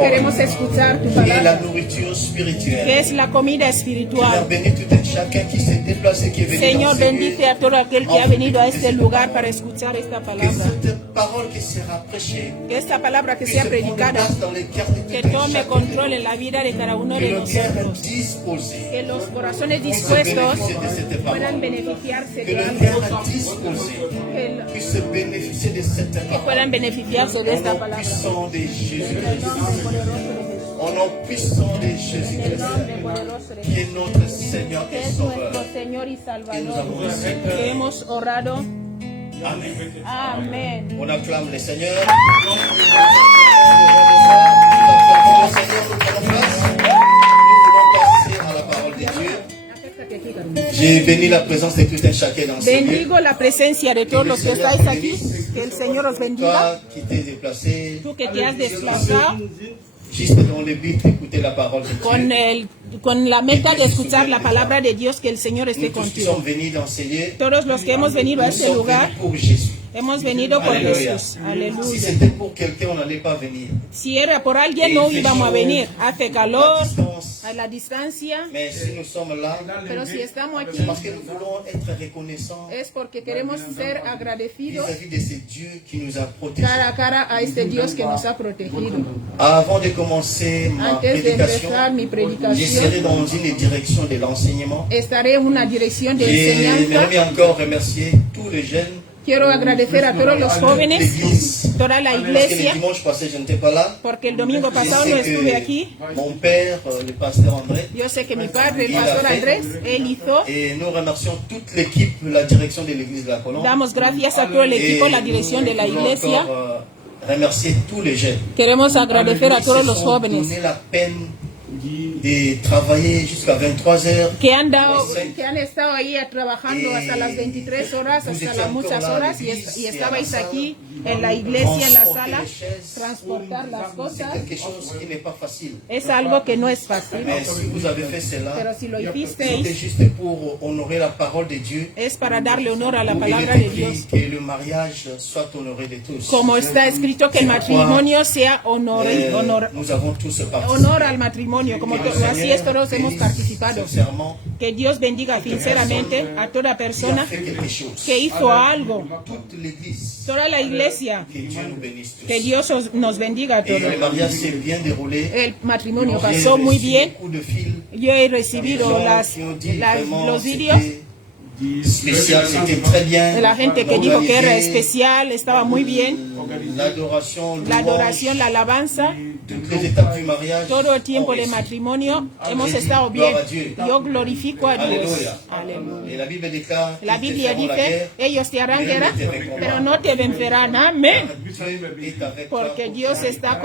Queremos escuchar tu qui est palabra, la nourriture spirituelle. que es la comida Seigneur, espiritual. bénis tout un chacun qui s'est déplacé, qui est venu Señor, dans ce lieu. bendice a todo aquel que ha venido a este lugar para escuchar esta Que palabra. cette parole qui sera prêchée Que esta palabra que puisse sea prendre predicada, place dans les cœurs de que tout un tome chacun. control en la vida de cada uno Que de le cœur nosotros. disposé Que los corazones puisse dispuestos bénéficier de cette puedan parole. beneficiarse Que de le algo, cœur disposé que puisse bénéficier de cette parole. puedan beneficiarse de Au esta nom palabra. puissant de En el Jésus-Christ. nombre poderoso de Jesús. Au nom puissant de En el Jésus-Christ. nombre poderoso de Qui est Jesús. notre Seigneur Que et es Sauveur. nuestro Señor y Que nous Salvador. avons reçu. Que hemos orado. Amen. Amén. On acclame le Seigneur. Nous acclamons le Seigneur, nous prenons place. Nous voulons passer à la parole de Dieu. J'ai béni la présence de tout un chacun dans ce lieu. Bendigo la presencia de todos los que estáis aquí. Que el Señor os bendiga. Toi qui t'es déplacé, Tú que te has desplazado juste dans le but d'écouter la parole de Dieu. con la meta de escuchar la palabra de Dios, que el Señor esté Nous tous qui contigo. sommes venus dans ce lieu, Todos los que hemos venido a nous este sommes lugar, venus pour Jésus. hemos venido por Alléluia. Jesús. Si Aleluya. c'était pour quelqu'un, on n'allait pas venir. Si era por alguien, no íbamos a venir. Hace calor, Distance. a la distancia, Mais si nous sommes là, pero si estamos aquí, c'est parce que nous voulons être reconnaissants es porque queremos ser agradecidos vis-à-vis de ce Dieu qui nous a protégés. cara a cara a este Dios que nos ha protegido. Avant de commencer ma Antes de prédication, empezar mi je predicación, serai dans une direction de l'enseignement. estaré en una dirección de J'aimerais enseñanza. bien encore remercier tous les jeunes, Quiero agradecer a todos los jóvenes, l'église. toda la Parce que le iglesia, dimanche passé, je n'étais pas là. porque el domingo Je pasado no sais estuve que aquí. mon père, le pasteur André, Yo sé que mi padre, el pastor Andrés, él hizo. et nous remercions toute l'équipe, la direction de l'église de la Colombe. Damos gracias a todo el equipo, la dirección de la nous voulons iglesia. encore, remercier tous les jeunes. Queremos agradecer a Ils todos se los sont jóvenes donné la peine de travailler jusqu'à 23 heures. que han estado ahí trabajando hasta las 23 horas, hasta las muchas horas, y estabais aquí en la iglesia, en la sala, transportar las C'est cosas. quelque chose qui n'est pas facile. Es algo que no es fácil, Mais si vous avez fait cela, pero si lo c'était hicisteis, juste pour honorer la parole de Dieu. es para darle honor a la Où il palabra est de écrit Dios. que le mariage soit honoré de tous. Como está escrito que el matrimonio sea honor Nous avons tous participé. honor al matrimonio, como así es todos hemos participado. Sincèrement, Que Dios bendiga sinceramente a toda qui a persona fait quelque chose. que hizo algo, Toute l'église. toda la iglesia. Que Dieu nous bénisse tous. Que Dios nos bendiga a Et le todos. mariage s'est bien déroulé. El matrimonio J'ai pasó muy reçu bien. beaucoup de fils. Yo he recibido los vídeos Spécial, c'était très bien. de la gente que dijo que era Organisé. especial, estaba muy bien. L'adoration, La louange, adoración, la alabanza, toutes les étapes du mariage. todo el tiempo ont de réussi. matrimonio hemos estado bien. Yo glorifico a Dios. Alléluia. Aleluya. Et la Bible déclare La qu'ils te Biblia feront la dice, guerre, ellos te harán mais guerra, ne te vaincront pero pas. no te vencerán. Amén. Dieu est avec toi Porque pour Dios te está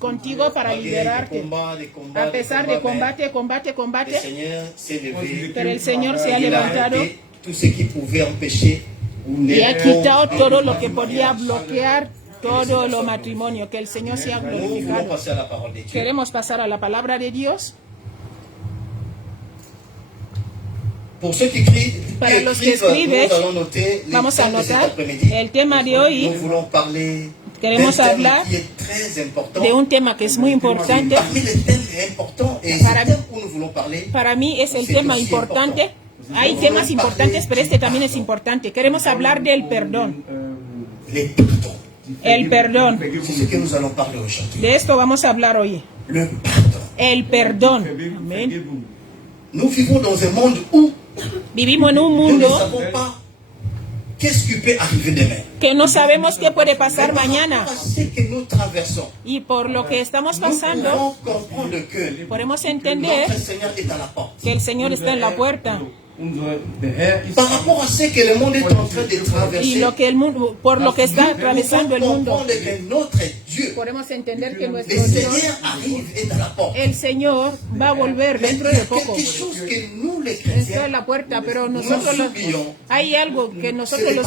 contigo para Malgré liberarte. des combats, A pesar de mais combate, le Seigneur s'est levé. pero el Señor se ha Il a levantado arrêté tout ce qui pouvait empêcher y ha les quitado ponts todo du lo que podía mariage. bloquear todo lo matrimonio. Que el Señor sea Nous voulons glorificado. passer à la parole de Dieu. Queremos pasar a la palabra de Dios. Pour ceux qui écrivent, Para los que escriben, nous allons noter les vamos a thèmes de cet anotar après-midi. el tema de hoy. Nous voulons parler Queremos d'un thème hablar qui est très important. De un tema que es muy importante. Parmi les thèmes importants, et Para- ce thème où nous voulons parler, Para mí es el tema importante. Hay temas importantes, pero este también es importante. Queremos hablar del perdón. les pardons. El perdón. C'est ce que nous allons parler aujourd'hui. De esto vamos a hablar hoy. Le pardon. El perdón. Amén. Nous vivons dans un monde où Vivimos en un nous ne mundo savons pas qu'est-ce qui peut arriver demain. que no sabemos qué puede pasar mañana. Ce que nous traversons, Y por lo que estamos nous pasando, pouvons comprendre que podemos entender notre Seigneur est à la porte. que el Señor está en la puerta. Par rapport à ce que le monde est en train de Y traverser, lo que el mundo, por lo que está nous atravesando el pouvons mundo, comprendre que notre Dieu, podemos entender que le nuestro Dios, Seigneur arrive, est à la porte. el Señor, va a volver Mais il y dentro a de poco. quelque chose que nous, les Está chrétiens, en la puerta, pero nosotros hay algo que nosotros los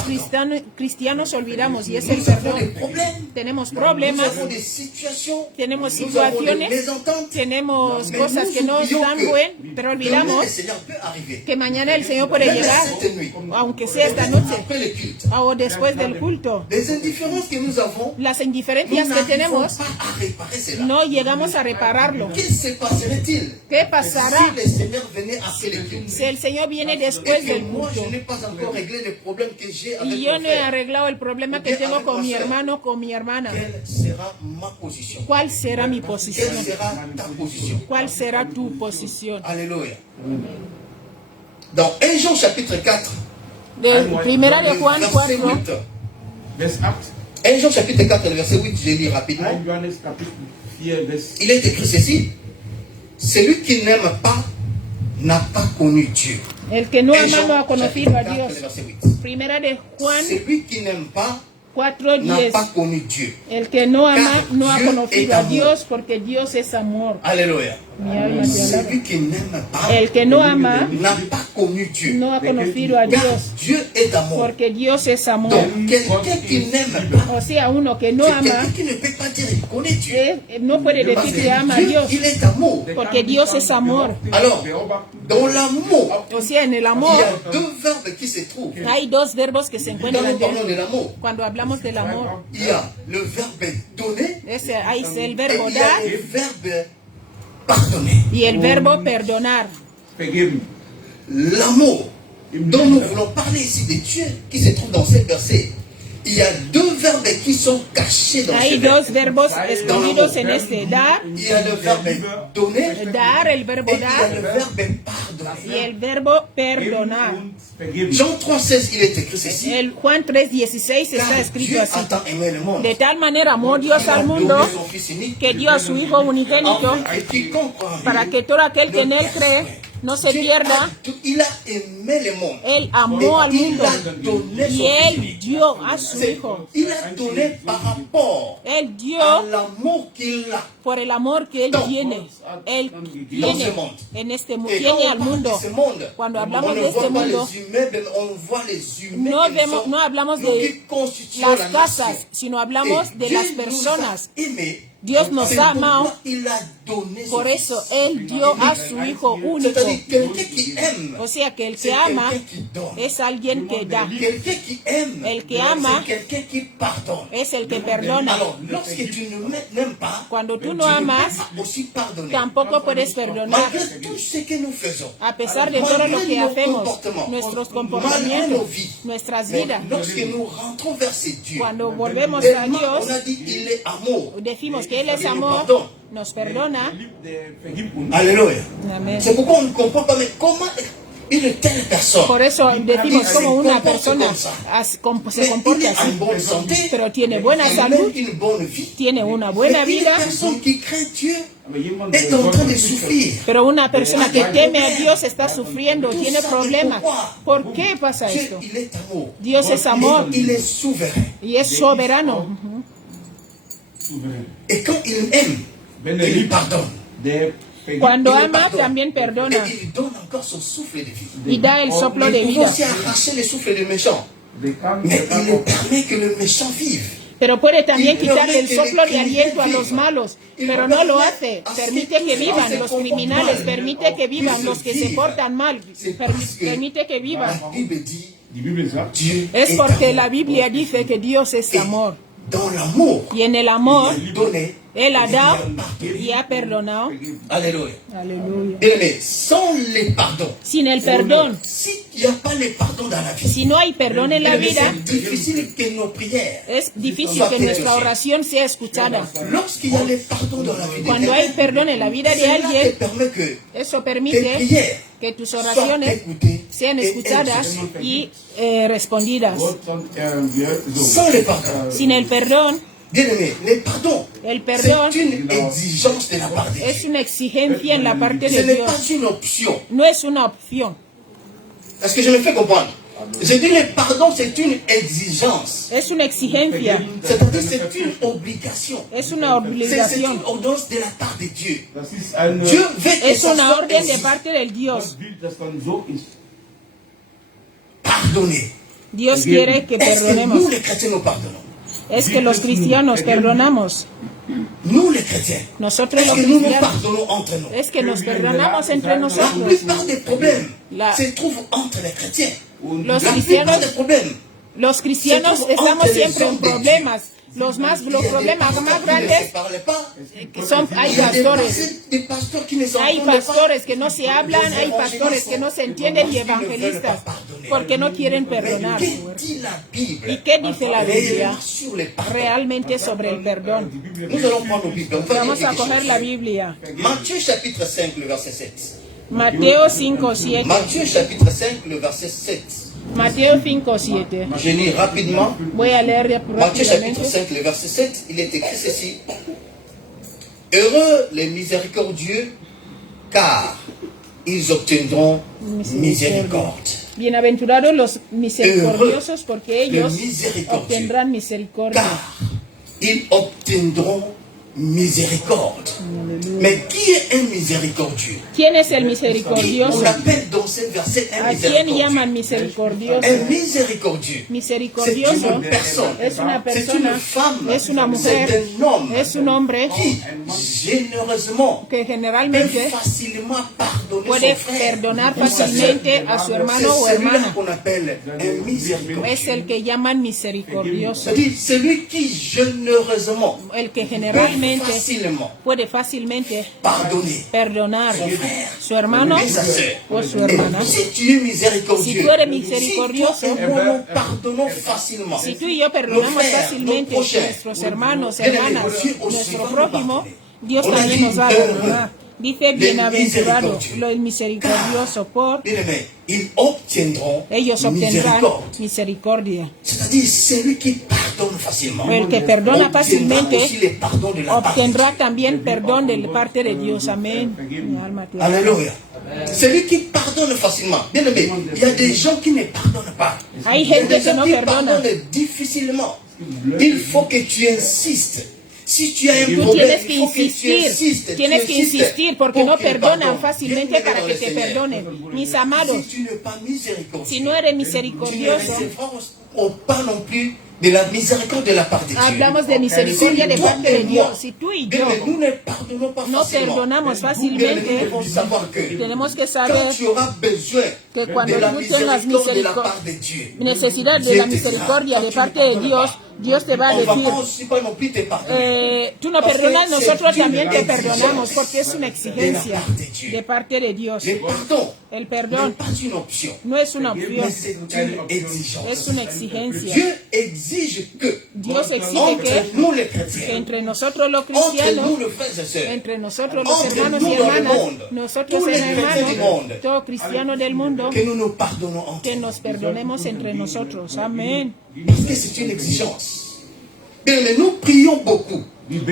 cristianos olvidamos, y es el nous avons des perdón. problèmes, Tenemos nous problemas, avons des situations, tenemos nous avons des situaciones, mésententes. tenemos Mais cosas nous que no oublions están que buenas, pero demain, olvidamos le Seigneur peut arriver. que mañana mañana el Señor puede llegar, aunque sea esta noche après le culte. o después del culto. Les indifférences que nous avons, Las nous indiferencias que n'arrivons tenemos, pas à réparer cela. no llegamos a repararlo. Que se passerait-il ¿Qué pasará si le Seigneur venait après le culte? si el Señor viene Et después que del moi, culto? je n'ai pas encore réglé le problème que j'ai avec Y yo mon no he frère. arreglado el problema que tengo con mi hermano, con mi hermana. Quelle sera ma position? ¿Cuál será mi Quelle posición? sera ta position? ¿Cuál será tu posición? Alléluia. Dans 1 Jean chapitre 4, De Primera de le Juan verset 4, 8. Vers 8. 1 Jean chapitre 4, le verset 8, je lis rapidement. 1 Johannes Kapitel 4, Vers Il est écrit ceci: celui qui n'aime pas n'a pas connu Dieu. el que no 1 ama Jean no ha conocido a chapitre 4, Dios. le verset 8. Primera de Juan Celui qui n'aime pas 4:10. n'a pas connu Dieu. El que no ama Car no ha Dieu conocido est a amor. Dios, porque Dios es amor. Alléluia. Mi alma te alaba. Celui qui n'aime pas El que no ama n'a pas connu Dieu. no ha conocido a Car Dios, Dieu est amour. porque Dios es amor. Donc, quelqu'un qui n'aime pas, O sea, uno que no c'est ama quelqu'un qui ne peut pas dire qu'il connaît Dieu. no puede Parce decir que ama a que Dieu, Dios, il est amour. porque Dios es amor. Alors, dans l'amour, O sea, en el il y amor a deux verbes qui se trouvent. hay dos verbos que se Quand encuentran nous parlons dentro. de l'amour, Cuando hablamos del amor, il y a le verbe donner hay el et verbo il y a dar le verbe pardonner. y el verbo perdonar. vergeben. L'amour dont nous voulons parler ici de Dieu qui se trouve dans ces versets, il y a deux verbes qui sont cachés dans Hay ce dos verbe. verbos escondidos en este: dar, Il y a le verbe donner dar, el verbo et il y a dar, le verbe y pardonner. el verbo perdonar. Und vergeben. Jean 3,16, il est écrit ceci: El Juan 3:16 está car escrito Dieu así: a tant aimé le monde, de tal manera amó Dios qu'il a al mundo donné son Fils unique, que dio a su Hijo unigénito afin que quiconque croit en para lui que todo aquel que en él cree no se pierda. Il a aimé le monde. Él amó al Et il mundo a donné y son Fils él unique. dio a su Hijo. Il a donné par rapport Él à dio l'amour qu'il a. por el amor que él tiene. Él tiene en este mundo, Et quand tiene on al parle mundo. de ce monde, Cuando on hablamos ne de este voit pas mundo, les immeubles, on voit les humains no qui vemos, sont no hablamos nous de qui constituent las la casas, nation. sino hablamos Et de Dieu las nous a personas. aimés. Dios nos C'est ha pourquoi amado. il a donné son Por eso Fils. él dio a su Hijo único. C'est-à-dire quelqu'un qui aime, O sea que el c'est que ama quelqu'un qui donne. es alguien que da. Quelqu'un qui aime, El que ama c'est quelqu'un qui pardonne. es el que perdona. Alors, lorsque tu n'aimes pas, Cuando tú tu no ne amas, peux pas aussi pardonner. tampoco puedes perdonar. Malgré tout ce que nous faisons, A pesar de todo lo malgré que nos hacemos, comportements, nuestros malgré nos comportamientos, vies, nuestras mais vidas, lorsque nous rentrons vers ces dieux, cuando volvemos a tellement Dios, on a dit il est amour. decimos que Él es Il nous amor, pardonne. nos perdona. Der vergibt uns. Alléluia. Amén. C'est pourquoi on ne comprend pas, mais comment une telle personne, Por eso decimos il como se una comporte persona comme ça. se Mais il comporta est en así, bonne santé, pero tiene buena il salud, mène une bonne vie. tiene una buena Mais une vida, personne qui craint Dieu Aber jemand, est der en train Gott de souffrir. pero una persona que teme a Dios está sufriendo, tiene problemas. ¿Por qué pasa Dieu, esto? il est amour. Dios es amor Et il est souverain. y es soberano. souverän. Et quand il aime, Wenn er il liebt, pardonne. der vergibt. Cuando Il ama, pardonne. también perdona Et il donne encore son souffle de vie. y da el soplo de Il peut vida. aussi arracher le souffle du méchant. Der kann, Mais der kann il auch permet que le méchant vive. Pero puede también quitarle el soplo de aliento a los malos, pero no lo hace. Permite que vivan los criminales, permite que vivan los que se portan mal, permite que vivan. La Bible dit, Die Bibel sagt, Dieu Es est porque amour. la Biblia dice que Dios es amor. Dans l'amour, Y en el amor, il a donné. Él ha il a dado pardonné. y ha perdonado. Alléluia. Aleluya. Bien aimé, sans les pardons, Sin el perdón, s'il n'y a pas les pardons dans la vie, si no hay perdón en la vida, c'est difficile que nos prières. es difícil que nuestra oración sea escuchada. Lorsqu'il y a les pardons dans la vie de Cuando hay quelqu'un, perdón en la vida de cela te alguien, permet que eso tes permite prières que tus soient oraciones écoutées sean et escuchadas exaucées. y respondidas. Gott wird so. Sans les pardons, Sin el perdón, bien aimé, les pardons, el perdón c'est une exigence de la part de es Dieu. una exigencia en la parte Ce de n'est Dios, pas une option. no es una opción. Est-ce que je me fais comprendre? Je dis les pardons, c'est une exigence. Es una exigencia, C'est-à-dire c'est une obligation. es una C'est obligación, une ordonnance de la part de Dieu. Das ist eine, Dieu veut que es ça una soit orden de ainsi. parte del Dios. Gott will, dass dann so ist. Pardonner. Dios quiere que Est-ce que nous perdonemos. les chrétiens nous pardonnons? Es que los cristianos perdonamos. Nous les chrétiens. Nosotros Est-ce los que nous nous cristianos. pardonnons entre nous? Es que nos perdonamos entre La nosotros. plupart des problèmes La- se trouvent entre les chrétiens. Los La plupart cristianos, des problèmes. los cristianos estamos siempre en problemas. Los problemas más grandes son, hay pastores. Des pasteurs qui ne Hay s'entendent pas. pastores que no se hablan, hay pastores que no se entienden y evangelistas porque no quieren perdonar. ¿Qué dit la Bible? ¿Y qué dice la Biblia Réellement sur les pardons. realmente sobre el perdón? Nous allons prendre nos Bibles. On va Vamos lire a quelque coger chose. la Biblia. Matthieu chapitre 5, le verset 7. Mateo 5:7. Matthieu chapitre 5, le verset 7. Mateo 5:7. Je lis rapidement. Voy a leer Matthieu chapitre rápidamente. 5, le verset 7, il est écrit ceci. Heureux les miséricordieux, car ils obtiendront miséricorde. Bienaventurados los misericordiosos porque ellos Le miséricordieux. obtendrán misericordia. Car ils obtiendront miséricorde. Mais qui est un miséricordieux? ¿Quién es el Qui misericordioso? on appelle dans ce verset un ¿A quién miséricordieux? llaman misericordioso? Un miséricordieux. Misericordioso C'est une personne. es una C'est persona, une femme. es una mujer, C'est un homme es un hombre qui généreusement que peut generalmente facilement pardonner puede son frère perdonar ou sa fácilmente sœur. a su C'est hermano o celui-là hermana. qu'on appelle un miséricordieux. Es el que llaman misericordioso, C'est-à-dire celui qui généreusement el que peut generalmente facilement puede fácilmente pardonner perdonar son frère su hermano et sa sœur. o su Et hermana. si tu es miséricordieux, Si tú eres si misericordioso, toi et moi nous pardonnons facilement, Si tú y yo perdonamos fácilmente a nuestros hermanos, hermanas, nuestro prójimo, Dios también nos va a perdonar. Dice bienaventurado, el misericordioso, por bien-aimés, ils obtiendront ellos obtendrán miséricorde. misericordia. C'est-à-dire celui qui pardonne facilement. El que perdona obtiendra fácilmente aussi les pardons de la part de obtendrá Dieu. también perdón de parte de Dios. Amén. Mi alma te alaba. Alléluia. Celui qui pardonne facilement. Bien aimé, il y a des gens qui ne pardonnent pas. Hay Il y a gente des que gens no qui perdona. pardonnent difficilement. Il faut que tu insistes. Si tu as un Tú problème, tienes que il faut que tu insistir, insistes. tienes tu que insistes insistir porque pour no qu'il perdonan pardonne. fácilmente Bien-aimé para dans que le te Seigneur. perdonen. Mis amados, Si tu n'es pas miséricordieux, si no eres tu ne misericordioso, recevras pas non plus de la miséricorde de la part de Dieu. hablamos de misericordia de Si toi parte et de moi, Dios. Si tú y bien, yo mais nous ne pardonnons pas no facilement. perdonamos Bien, fácilmente, nous devons savoir que tenemos que quand saber tu auras besoin que cuando de la tú tengas miséricorde de la part de Dieu, necesidad de Dieu la te dira, misericordia quand de tu parte ne de pardonnes Dios, pas, Dios te va a on va decir, pas aussi pas non plus te pardonner. tú no Parce que perdonas, c'est nosotros une también te exigence perdonamos, porque es una de exigencia la part de Dieu. de parte de Dios. Le pardon El n'est perdón pas une option, no es una mais opción, c'est une exigence. es una exigencia. Dieu exige que Dios exige entre que nous les chrétiens, entre nosotros los entre nous cristianos, les frères et sœurs, entre nosotros los entre hermanos nous y dans le hermanas, monde, nosotros tous les hermanos, chrétiens du monde, todo cristiano del mundo, que nous nous pardonnons entre que nous. nos perdonemos entre nosotros. Amén. Parce que c'est une exigence. Bien, mais nous prions beaucoup.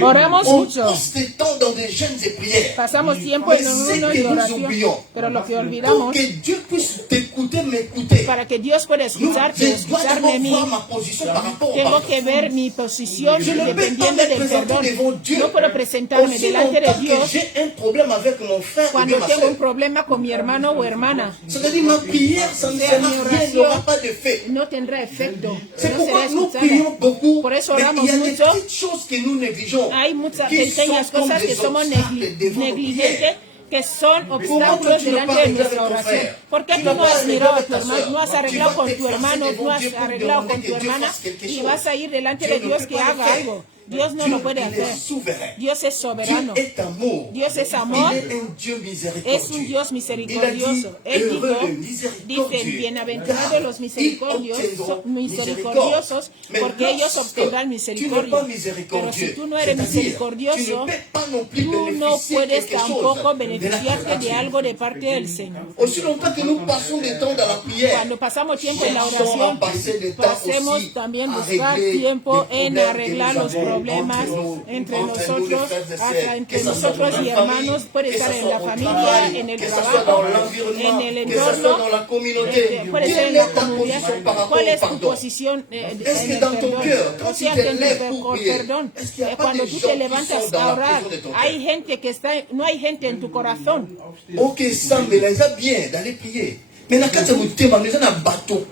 Oramos On mucho, passe des temps dans des jeûnes et prières. pasamos tiempo Mais en c'est uno que y nous oración, oublions. pero lo que Pour olvidamos, que Dieu puisse t'écouter, m'écouter. para que Dios pueda Nous, escucharte, je dois escucharme a d'abord mí, voir ma position par rapport au tengo pardon. que ver mi posición Je ne peux pas dependiendo me del présenter perdón. devant Dieu No puedo presentarme aussi delante de longtemps Dios que j'ai un problème avec mon frère ou cuando bien ma tengo soeur. un problema con mi hermano o hermana. C'est-à-dire ma prière, ça ne C'est sera mi rien, oración. n'aura pas d'effet. No tendrá efecto, C'est no pourquoi será nous escuchada. prions beaucoup, Por eso mais oramos il y a des mucho. petites choses que nous négligeons, Hay muchas qui pequeñas sont comme cosas que des somos obstacles devant nos negligentes, prières. que son Comment obstáculos tu ne delante pas de nuestra arregler ton oración. frère? ¿Por qué Tu tú ne no vas has arregler mirado a avec tu ta hermano, sœur? no has Tu arreglado vas con te tu placer hermano, devant no has Dieu pour arreglado demander con que tu Dieu hermana fasse quelque y chose? vas a ir delante Dieu de ne Dios peut que pas le haga faire. algo? Dios no Dieu, lo puede il hacer. est souverain. Dios es soberano. Dieu est amour. Dios es amor. Il est un Dieu miséricordieux. Es un Dios misericordioso. Il a dit, Él dijo, heureux le dicen, miséricordieux, bienaventurados los car ils obtiendront misericordiosos, Mais porque ellos lorsque obtendrán tu n'es misericordia. pas Pero miséricordieux, si tú no eres c'est-à-dire, misericordioso, tu ne peux pas non plus tú no bénéficier puedes quelque chose tampoco de la beneficiarte de créature. algo de parte del Señor. Aussi longtemps que nous passons des temps dans la prière, Cuando pasamos tiempo en la cherchons à oración, passer des temps pasemos aussi también à buscar régler tiempo les en problèmes que arreglar nous los avons problemas entre entre nous, nosotros, les frères et hasta sœurs, entre que ça soit nosotros dans y la hermanos, famille, puede que estar ça en soit la au familia, travail, en el que ça soit dans trabajo, l'environnement, en el que ça soit entorno, dans la communauté. puede ser Quelle en la est ta comunidad. position par rapport ¿Cuál au es tu pardon? posición Est-ce en que el dans ton perdón? cœur, quand O tu sea, te que en lèves tu pour por prier, perdón, est-ce qu'il n'y a pas cuando des tú gens te qui levantas sont dans a la orar, prison de ton hay cœur? gente que está, no hay gente en tu corazón. Ok, ça me les a bien d'aller prier. Mais quand tu as un bateau,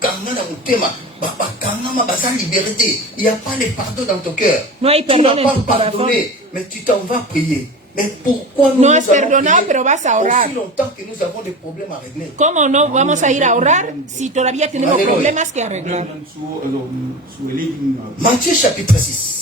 liberté. Il n'y a pas de pardon dans ton cœur. No hay Tu perdón n'as en pas tu pardonné, mais tu t'en vas prier. Mais pourquoi nous, No nous has allons perdonado, prier pero vas a orar. aussi longtemps que nous avons des problèmes à régler? ¿Cómo no vamos a ir a orar si todavía tenemos Aleluya. problemas que arreglar? Matthieu chapitre 6.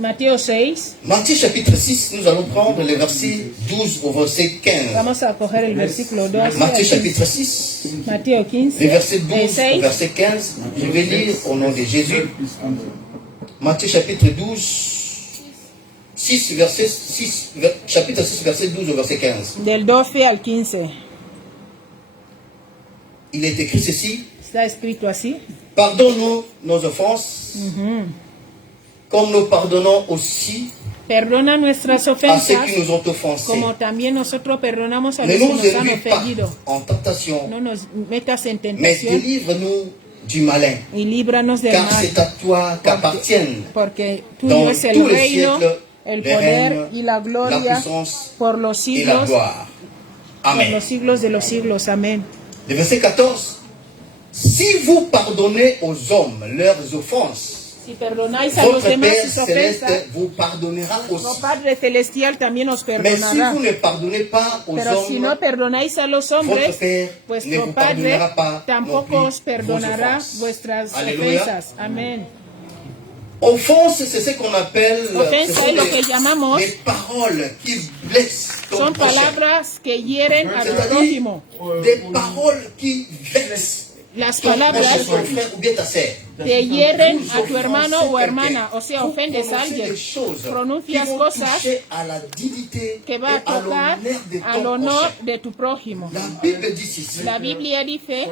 Mateo 6, Matthieu chapitre 6, nous allons prendre le verset 12 au verset 15. vamos a coger el versículo 12. Matthieu chapitre 6, Mateo 15, le verset 12 au 6. verset 15. Je vais lire au nom de Jésus. Matthieu chapitre 12, 6, verset 6, chapitre 6, verset 12 au verset 15. Del 12 al 15. Il est écrit ceci: Está escrito así. pardonne-nous nos offenses, comme nous pardonnons aussi Perdona nuestras à ceux ofensas, qui nous ont offensés. como también nosotros perdonamos a Ne los que nous nos han induis pas ofendido. en tentation, No nos metas en mais tentación délivre-nous du malin. y líbranos del Car mal. c'est à toi qu'appartiennent Porque dans tuyo es el tous les reino, siècles el le poder règne, y la la gloria puissance por los et la siglos, gloire. por Amen. los siglos de los siglos. Amén. Le verset 14. Si vous pardonnez aux hommes leurs offenses, Si perdonáis a los votre demás Père sus ofensas, céleste vous pardonnera nuestro aussi. Padre Celestial también os Mais si perdonará. vous ne pardonnez pas aux Pero si no hommes, perdonáis a los votre hombres, Père ne vuestro vous Padre pardonnera pas non tampoco plus os perdonará vos offenses. vuestras Alléluia. ofensas. Amén. Offense, c'est ce qu'on appelle Ofensa ce sont es lo que llamamos, les paroles qui blessent ton son prochain. palabras que hieren a tu C'est-à-dire prójimo. des paroles qui vexent Las ton prochain, palabras ton frère ou bien ta sœur. te hieren Vous a tu hermano offensez o hermana, quelqu'un. o sea, Vous ofendes a prononcez alguien, des choses qui pronuncias vont cosas toucher à la dignité que va et a à tocar l'honneur de al ton honor prochain. de tu prójimo. La Bible dit ceci: La Biblia dice,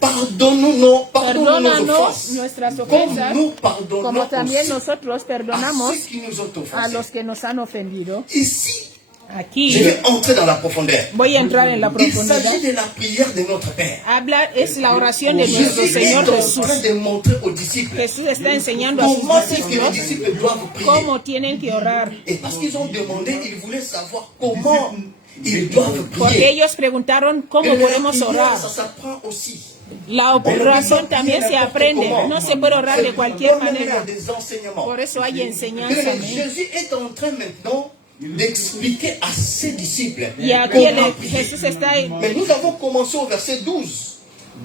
pardonne-nous nos perdónanos offenses, nuestras comme ofensas, nous pardonnons como también aussi nosotros à perdonamos ceux qui nous ont a offensés. los que nos han ofendido. Ici, je Aquí vais entrer dans la profondeur. voy a entrar en la Il profundidad. s'agit de la prière de notre Père. Habla, es la oración de nuestro Jésus est Señor en Jesús. train de montrer aux disciples Jesús está enseñando a sus comment est-ce que les discípulos disciples doivent prier. cómo tienen que orar. Et parce qu'ils ont demandé, ils voulaient savoir comment ils doivent Porque prier. ellos preguntaron cómo Et la podemos prière, orar. ça s'apprend aussi. La oración también se aprende. No se puede orar de cualquier Il y a manera. des enseignements. Por eso hay Que enseñanza. Amén. Jésus est en train maintenant d'expliquer à ses disciples Y aquí comment prier. Jesús está Mais nous avons commencé au verset 12.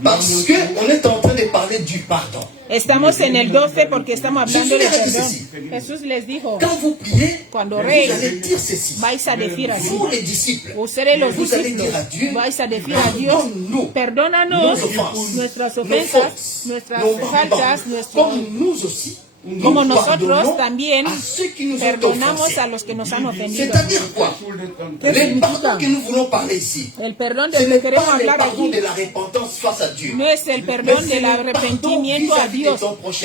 Parce qu'on est en train de parler du pardon. Estamos en el 12 porque estamos hablando de perdón. Jesús les dijo, Quand vous priez, cuando vous oréis, allez dire ceci. vais a decir así. Vous les disciples, Ustedes los vous allez discípulos dire à Dieu, vais a decir a Dios, pardonne-nous perdónanos nos offenses, nuestras nos ofensas, fautes, nuestras nos faltas, manquements, nuestros, comme nous aussi, como nous nosotros pardonnons también à ceux qui nous ont perdonamos offensés. a los que nos han ofendido. C'est-à-dire quoi? ¿Qué Le significa? pardon que nous voulons parler ici, El perdón ce del que n'est queremos pas le hablar pardon aquí de la repentance face à Dieu. no es el perdón del arrepentimiento a Dios,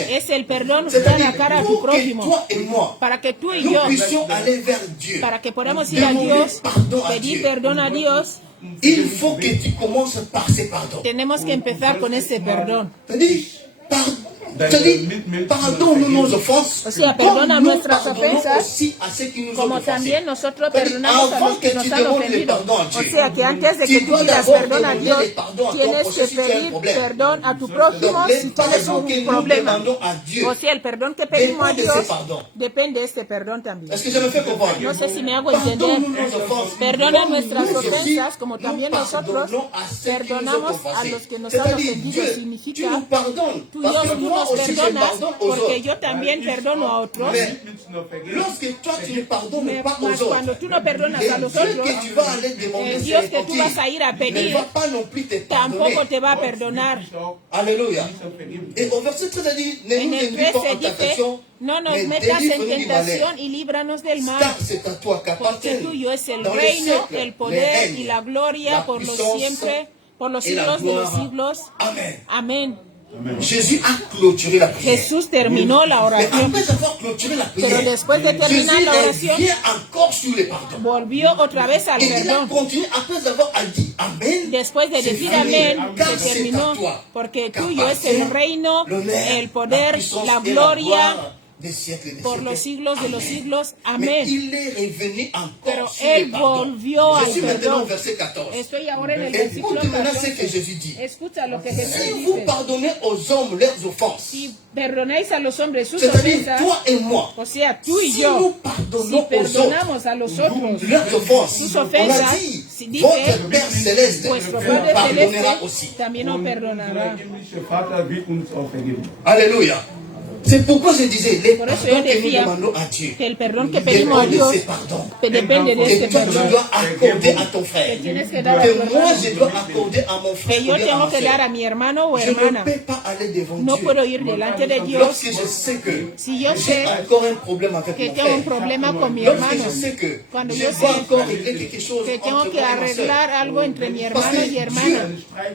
es el perdón cara a C'est-à-dire cara a tu pour que prójimo, toi et moi, para que tú y nous yo, puissions aller vers Dieu, para que podamos ir a demander Dios, pardon à pedir Dieu. perdón a Dios, Il faut que tu commences par ces pardons. tenemos que empezar con este perdón. C'est-à-dire, pardonne-nous nos offenses, O sea, comme perdona nous nuestras pardonnons ofensas, aussi à ceux qui nous ont como offensés. también nosotros C'est-à-dire, perdonamos a avant los que que nos tu han demandes le ofendido. pardon à O Dieu, sea que antes de tu que tú dois pidas d'abord perdón a demander Dios, le pardon à ton tienes prochain que si tu as un pedir problème. perdón a tu Donc, prójimo si le tienes pardon que un nous problema. demandons à Dieu O sea, el perdón que pedimos a dépend de ese Dios pardon. depende de este perdón también. Est-ce que je me fais comprendre? No sé si me hago entender. Pardonne-nous nos offenses, Perdona comme nuestras nous aussi, ofensas, como nous también nosotros pardonnons à ceux qui nous ont perdonamos a offensés. los que nos han C'est-à-dire, ofendido. Dieu, tu Significa, nous pardonnes, tú parce Dios, que tú moi nos aussi je perdonas, pardonne aux porque autres. yo también perdono a otros. Mais lorsque toi tu ne pardonnes pas aux Mas autres, cuando tú no perdonas le a los Dieu otros, que tu vas aller demander el se Dios que tú repentir vas a ir a ne pedir va pas non plus te tampoco pardonner. te va a perdonar. Alléluia. Et au verset 13, ça dit, ne En nous el induis pas 13 en dice, tentation, no nos mais metas en délivre-nous du malin. tentación y líbranos del mal, Car c'est à toi porque qu'appartiennent tuyo es el dans les reino, siècles, el les poder règnes, y la gloria la por los puissance siempre, por los et la siglos de los gloire. siglos. Amen. Amén. Jésus a clôturé la prière. Jesús terminó la Mais oración, après avoir clôturé la prière, pero después de terminar Jésus la oración, revient encore sur les pardons. volvió otra vez al Et il a perdón. continué après avoir dit Amen. Después de c'est decir fini, amén, car se c'est terminó, à toi porque qu'appartient tuyo es el reino, l'honneur, el poder, puissance la et gloria, gloire des siècles des por los siècles. siglos de los Amen. siglos. Mais Amén. il est revenu Pero encore sur le él pardon. volvió Je al suis maintenant au perdón. verset 14. Estoy ahora en el versículo Écoute maintenant ce que 14. Jésus dit. Escucha lo que Jesús Si vous dice. pardonnez aux hommes leurs offenses, Si perdonáis a los hombres sus c'est-à-dire ofensas, toi et moi, o sea, tú y si yo, nous si pardonnons aux autres perdonamos a los otros leurs offenses, sus on a ofensas, dit, si dice, votre Père Céleste vuestro vous Padre pardonnera aussi. Celeste también nos perdonará. Unser himmlischer Vater wird uns auch vergeben. Alléluia. C'est pourquoi je disais, les Por eso pardons yo que nous decía demandons à Dieu que el perdón que pedimos a dépend de Dios ces pardons. depende de Que este toi, tu perdón. dois accorder à ton frère. Que tienes que dar a Que tu moi, hermano. je dois accorder à mon frère Que ou yo bien à tengo ma que dar a sœur. mi hermano o Je ne hermana. peux pas aller devant No Dieu. puedo ir delante de Dios Lorsque je sais que si yo j'ai sé encore un problème avec que mon tengo un frère. problema con mi Lorsque hermano. je sais que Cuando je yo dois sé encore régler quelque chose que tengo entre que moi et ma arreglar sœur. algo entre mi Parce hermano que y Dieu hermana,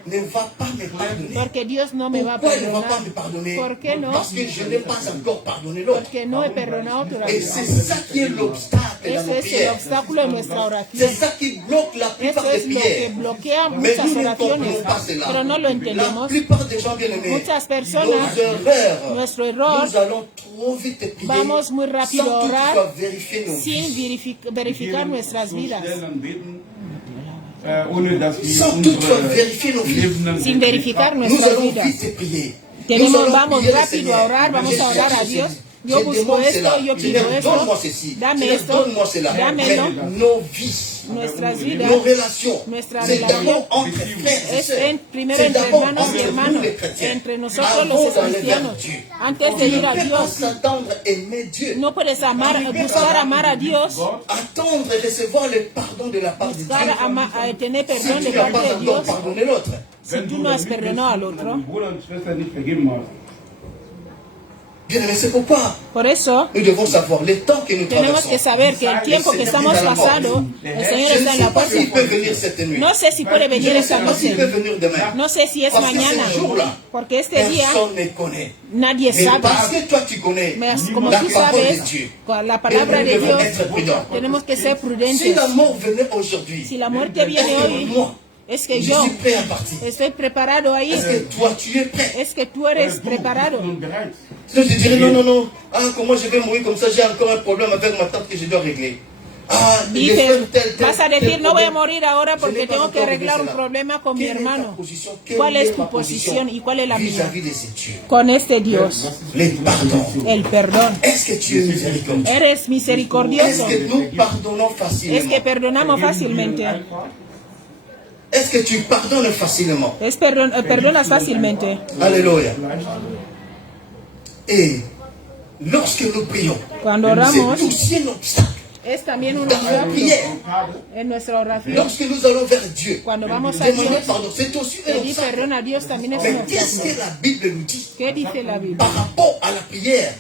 ne va pas me pardonner. porque Dios no me va a Pourquoi il ne va pas perdonar. me pardonner? ¿Por qué no? Parce que je n'ai pas encore pardonné l'autre. Porque no he perdonado Et todavía. c'est ça qui est l'obstacle dans Ese nos es el prières. obstáculo de nuestra C'est oración. ça qui bloque la plupart Eso des es lo que prières. bloquea Mais muchas nous ne oraciones, comprenons pas cela. pero no lo La entendemos. plupart des gens bien-aimés, Muchas nos personas, erreurs, nuestro error, nous allons trop vite prier vamos muy rápido sans a orar, toutefois vérifier nos sin vies. verificar nuestras vidas, So schnell dann beten, ohne dass wir Sans toutefois unsere vérifier nos vies. Leben sin verificar Nous nuestras allons vidas. vite prier. Nous allons Vamos prier le rápido a Seigneur. orar, vamos Je a orar a cherche Dios. ceci. Yo Je busco demande esto, cela. yo pido Seigneur, esto, donne-moi ceci. dame Seigneur, esto, donne-moi cela. dámelo. Mais nos vies, Nuestras vidas, nos relations, nuestra c'est relación d'abord entre frères et es sœurs. primero C'est entre d'abord hermanos y entre nous hermanos, les chrétiens. entre nosotros Avant los d'aller vers cristianos. Dieu. Antes de Tu ir a ne peux pas Dios, s'attendre à aimer Dieu. no puedes buscar amar a Dios, Attendre et recevoir le pardon de la part de Dieu. buscar a tener Si perdón tu de n'as parte pas de encore Dios. pardonné l'autre. Si tú no has perdonado al otro. deinem Bruder und Schwester nicht vergeben hast. Bien aimé, c'est pourquoi Por eso, nous devons savoir les temps que nous tenemos que traversons. saber que el tiempo que estamos pasando, el Señor Je está ne en la sais pas s'il peut puerta. venir cette nuit. No sé si puede Je venir ne sais esta pas s'il peut noche. venir demain. No sé si es Parce que mañana. ce jour-là, Porque este día personne ne connaît. nadie Mais sabe. parce que toi tu connais Como la tú parole de sabes, Dieu, con la et palabra nous de devons Dios, être prudents. tenemos que ser Si prudentes. la mort venait aujourd'hui, Si la muerte viene est-ce que hoy, moi, es que je yo suis prêt à partir? estoy preparado ahí. Est-ce que toi tu es prêt? Es que tú eres preparado. Und bereit. Je te dirais non, non, non. Ah, comment je vais mourir comme ça? J'ai encore un problème avec ma tante que je dois régler. Ah, il est Dices, fait tel, tel, vas a tel decir, no voy a problème. morir ahora Je porque n'ai pas tengo que encore arreglar réglé un cela. problema con mi Quelle est ta hermano. position? ¿Cuál Quelle es est tu ma posición y cuál es la mía? vis-à-vis de ce Dieu? Con este Dios, Les pardons. el perdón. Est-ce que tu es miséricordieux? Eres Est-ce misericordioso. que nous pardonnons Es facilement? que perdonamos fácilmente. Est-ce que tu pardonnes facilement? Perdonas fácilmente. Alléluia. Et lorsque nous prions, Cuando c'est oramos, aussi un obstacle es también un dans la obstáculo prière. en nuestra oración. Lorsque nous allons vers Dieu, Cuando vamos a demander Dios, pardon, c'est aussi un pedir obstacle. perdón a Dios también es un Mais qu'est-ce obstáculo. que la Bible nous dit ¿Qué dice la Biblia? par rapport à la prière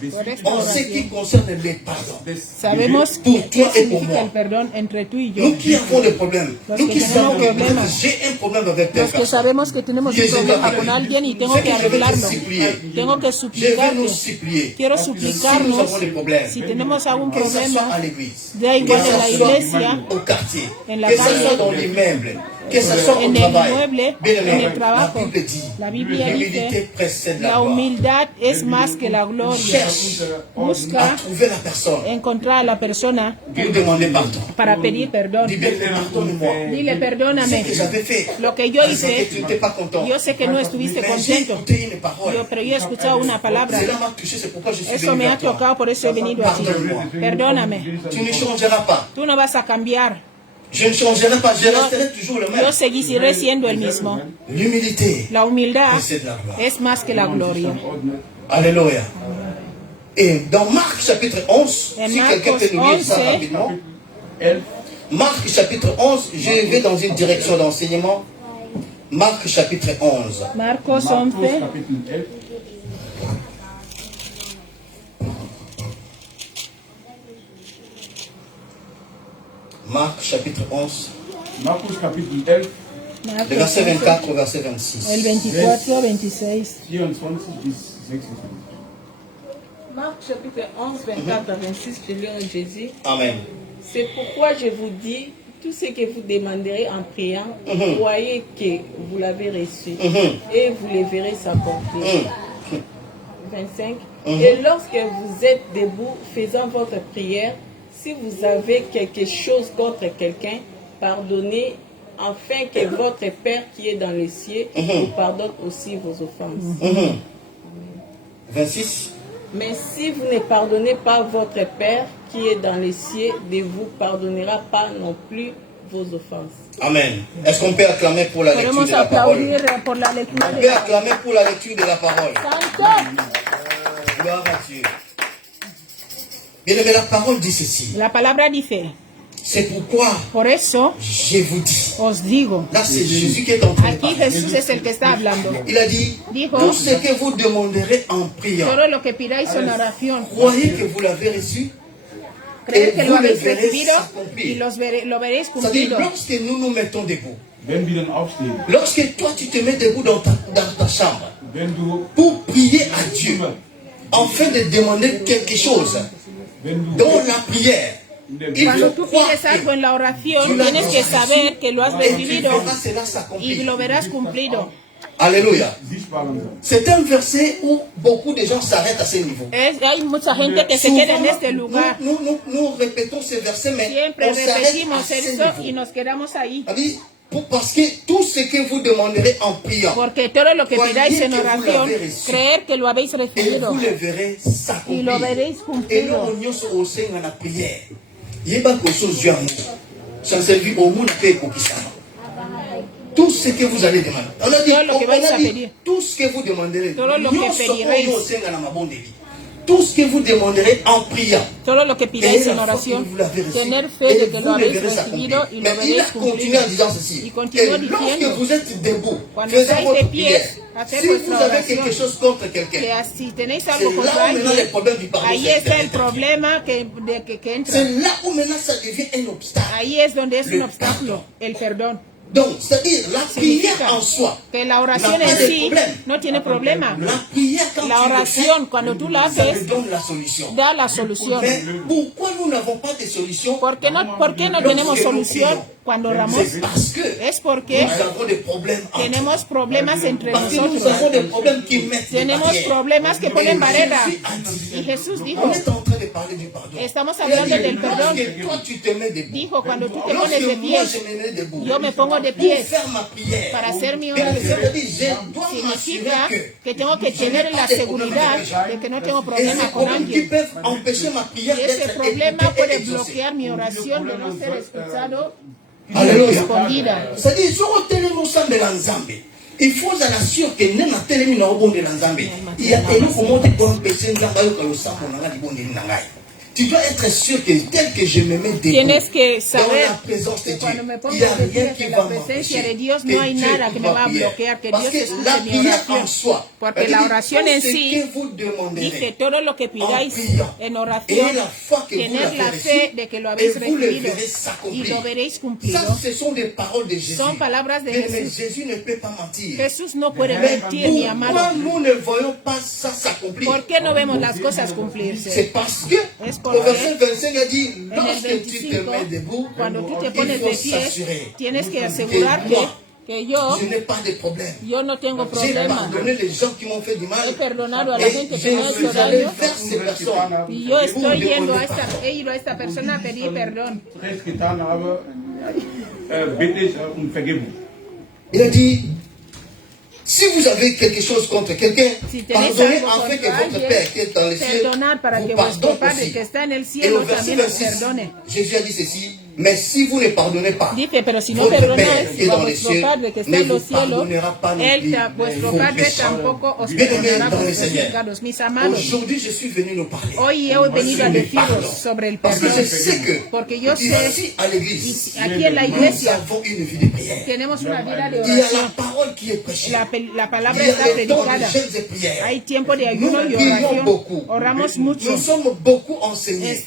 en ce qui concerne les pardons? Sabemos Pour qué toi et pour significa moi. el perdón entre tú y yo. Nous qui avons des problèmes, Los nous que qui tenemos savons que problemas. peut-être j'ai un problème avec telle Los que personne, sabemos que tenemos un problema con alguien y tengo c'est que que je vais te arreglarlo. supplier. Tengo que Je vais suplicarte. nous supplier. Quiero Si nous suplicarnos. avons des problèmes, Si tenemos algún que ce soit à problema, l'église, da igual que en la ce soit iglesia, au quartier, en la que ce calle, soit dans l'immeuble, que ce soit au en el travail. mueble, Bien en aimé, el trabajo. la Bible dit, La Biblia l'humilité dice, précède la la gloire. humildad es más que la gloria. Cherche à Busca trouver la personne encontrar a la persona pour demander pardon. para pedir perdón. Dis bien, pardonne-moi. Dile, Ce perdóname. que j'avais fait, Lo que yo je sais que tu hice, n'étais pas content. yo sé que no estuviste Mais j'ai contento, écouté une parole. pero yo he escuchado una palabra. Cela m'a touché, c'est pourquoi je suis Eso venu me vers ha toi. tocado, por eso he venido aquí. Perdóname. Tu ne changeras pas. Tú no vas a cambiar. Je ne changerai pas, je resterai toujours le même. Yo seguiré siendo el mismo. L'humilité La humildad précède la gloire. es más que la gloria. Alléluia. Et dans Marc chapitre 11, En si quelqu'un Marcos peut nous lire ça 11, rapidement. Marc chapitre 11, je vais dans une direction d'enseignement. Marc chapitre 11. Marcos 11, Kapitel 11. Marc chapitre 11, Markus Kapitel 11, le verset 24 au verset 26. el 24, 26. 24 bis 26. Marc chapitre 11, 24 à 26, je lis en Jésus. Amen. C'est pourquoi je vous dis, tout ce que vous demanderez en priant, croyez que vous l'avez reçu et vous le verrez s'accomplir. 25. Et lorsque vous êtes debout, faisant votre prière, si vous avez quelque chose contre quelqu'un, pardonnez, afin que votre Père qui est dans les cieux vous pardonne aussi vos offenses. 26. Mais si vous ne pardonnez pas votre Père qui est dans les cieux, ne vous pardonnera pas non plus vos offenses. Amen. Est-ce qu'on peut acclamer pour la lecture Podemos de la parole? aplaudir por la lectura On de peut la acclamer pour la lecture de la parole. Santo. Gloire à Dieu. Bien aimé, la parole dit ceci. La palabra dice, C'est pourquoi por eso je vous dis. os digo. Là, c'est Jésus qui est en train de Aquí parler. Jesús es el que está hablando. Il a dit, Dijo, tout ce que vous demanderez en priant, todo lo que pidáis en oración, croyez que vous l'avez reçu creed et que vous lo le habéis verrez recibido y s'accomplir. lo veréis C'est-à-dire, cumplido. lorsque nous nous mettons debout, Wenn wir dann aufstehen, lorsque toi tu te mets debout dans ta chambre wenn du, pour prier à Dieu, afin de demander quelque chose wenn du dans la prière, il Cuando faut tú croire pides algo en la Dieu oración, l'a tienes que déjà saber reçu que lo has et tu recibido verras cela y s'accomplir. lo verás cumplido. Alléluia. sichtbar langsam. C'est un verset où beaucoup de gens s'arrêtent à ce niveau. Hay mucha gente que se queda en este lugar. Nous répétons ce verset, mais Siempre on s'arrête à repetimos ce eso y niveau. nos quedamos ahí. Parce que tout ce que vous demanderez en priant, Porque todo lo que Croyez pidáis en que vous oración, l'avez reçu. creer que lo habéis et recibido vous le verrez y s'accomplir. lo veréis Et cumplido. nous, nyonso osenga na prière. Yeba koso zwa mo. Sans servir au monde pe kokisama. Tout ce que vous allez demander. On a dit, Todo lo que vais a on a dit pedir. tout ce que vous demanderez. Todo lo que Nyonso pediréis. oyo osenga na mabondeli. Tout ce que vous demanderez en priant. Todo lo que Et pidáis la en foi que oración, vous l'avez reçu. tener fe Et de que vous lo le habéis verrez recibido s'accomplir. y Mais lo il a veréis continué en cumplido. disant ceci. Y continúa Et lorsque diciendo, vous êtes debout, cuando faisant estáis de votre pies, prière, hacer si vous vuestra avez oración, quelque chose contre quelqu'un, que si tenéis c'est algo là contra où maintenant le alguien, problème du pardon ahí s'est está el interprété. problema que entra. C'est là où maintenant ça devient un obstacle. Ahí es donde es Le un obstáculo, el perdón. Donc, c'est-à-dire la prière Significa en soi. que la oración n'a pas en de sí problème. no tiene problema. La prière, quand La tu le oración, fais, cuando tú la ça te haces, donne la solution. da la solución. Mais pourquoi nous n'avons pas de solution? ¿Por qué no tenemos solución cuando oramos? C'est parce que Es porque nous avons des problèmes entre nous. tenemos problemas entre Parce que nous avons nosotros. des problèmes qui mettent des Tenemos barrières. problemas que ponen barreras. Jésus a dit, Y Jesús dijo, on est en train de parler du pardon. estamos Il a hablando dit, del perdón. lorsque toi tu te mets debout, Dijo, cuando tú te lorsque pones de moi pies, je me mets debout, yo me pongo de pour pies faire ma prière, para hacer mi bien, oración. c'est-à-dire, je dois Significa m'assurer que tengo que je n'ai tener pas la de problème seguridad avec les gens. de que no tengo Et problema ces con problèmes qui alguien. peuvent empêcher ma prière Y ese d'être problema écoutée et puede exaucée. bloquear mi oración de no ser escuchado y Alléluia. respondida. C'est-à-dire, soki otelemi osambela nzambe il faut ozala sûr ke nde natelemi na obondela nzambe ya eloko moko te koampese nzambe ayoka losambo na ngai libondeli na ngai. Tu dois être sûr que tel que je me mets debout Tienes que dans saber la présence de que cuando me Dieu, pongo il n'y a de rien pie qui en va la presencia de m'empêcher. Dios, no hay nada que me va a bloquear, que Parce Dios que la escuche mi prière en oración. soi, Porque elle la dit, oración tout en ce sí, que vous demanderez dice todo lo que en pidáis priant, en et oración, la foi que vous tener l'avez la fe reçu, de que lo et habéis vous le recibido verrez y s'accomplir. lo veréis Ça, cumplido. ce sont des paroles de Jésus. Son palabras de Mais Jesús. Jésus ne peut pas mentir. Jesús no puede Mais mentir, mi pourquoi amado. nous ne voyons pas ça s'accomplir? ¿Por qué no vemos las cosas C'est cumplirse? parce que Es au porque verset 25 il a dit En el lorsque tu te 25, mets debout, cuando tú te il pones de faut pies, s'assurer tienes que asegurarte que je n'ai pas de problème. yo no tengo J'ai problema. pardonné les gens qui m'ont fait du mal. He perdonado a la Et gente je que me ha hecho suis allé daño. vers ces personnes. Y yo estoy pour yendo demander pardon. he ido a esta persona a pedir perdón. Recht getan habe, bitte ich um Vergebung. Il a dit, si vous avez quelque chose contre quelqu'un, Si tenéis pardonnez algo afin que contra votre alguien, Père qui est dans les cieux perdonad para que vous vuestro pardonne Padre aussi. que está en el Et cielo au verset también os 26, perdone. Jésus a dit ceci, mais si vous ne pardonnez pas, Dice, pero si no votre Père perdonáis qui est a dans les vuestro cieux Padre que está ne en vous los cielos, pardonnera pas non plus vuestro vos Padre péchés. tampoco os Bien-aimés perdonará dans le vuestros Seigneur, pecados. Mis amados, aujourd'hui je suis venu nous parler. hoy he venido a sur le pardon. deciros sobre el Parce que perdón. je sais que Porque yo ici sé, à l'église, y aquí en la nous iglesia avons une vie de prière. tenemos una vida de Il y a la oración. parole qui est prêchée. La palabra Il y está a les temps de predicada. jeûnes et prières. Hay tiempo de Nous ayuno y prions oración. beaucoup. Oramos mucho. Nous somos beaucoup enseignés.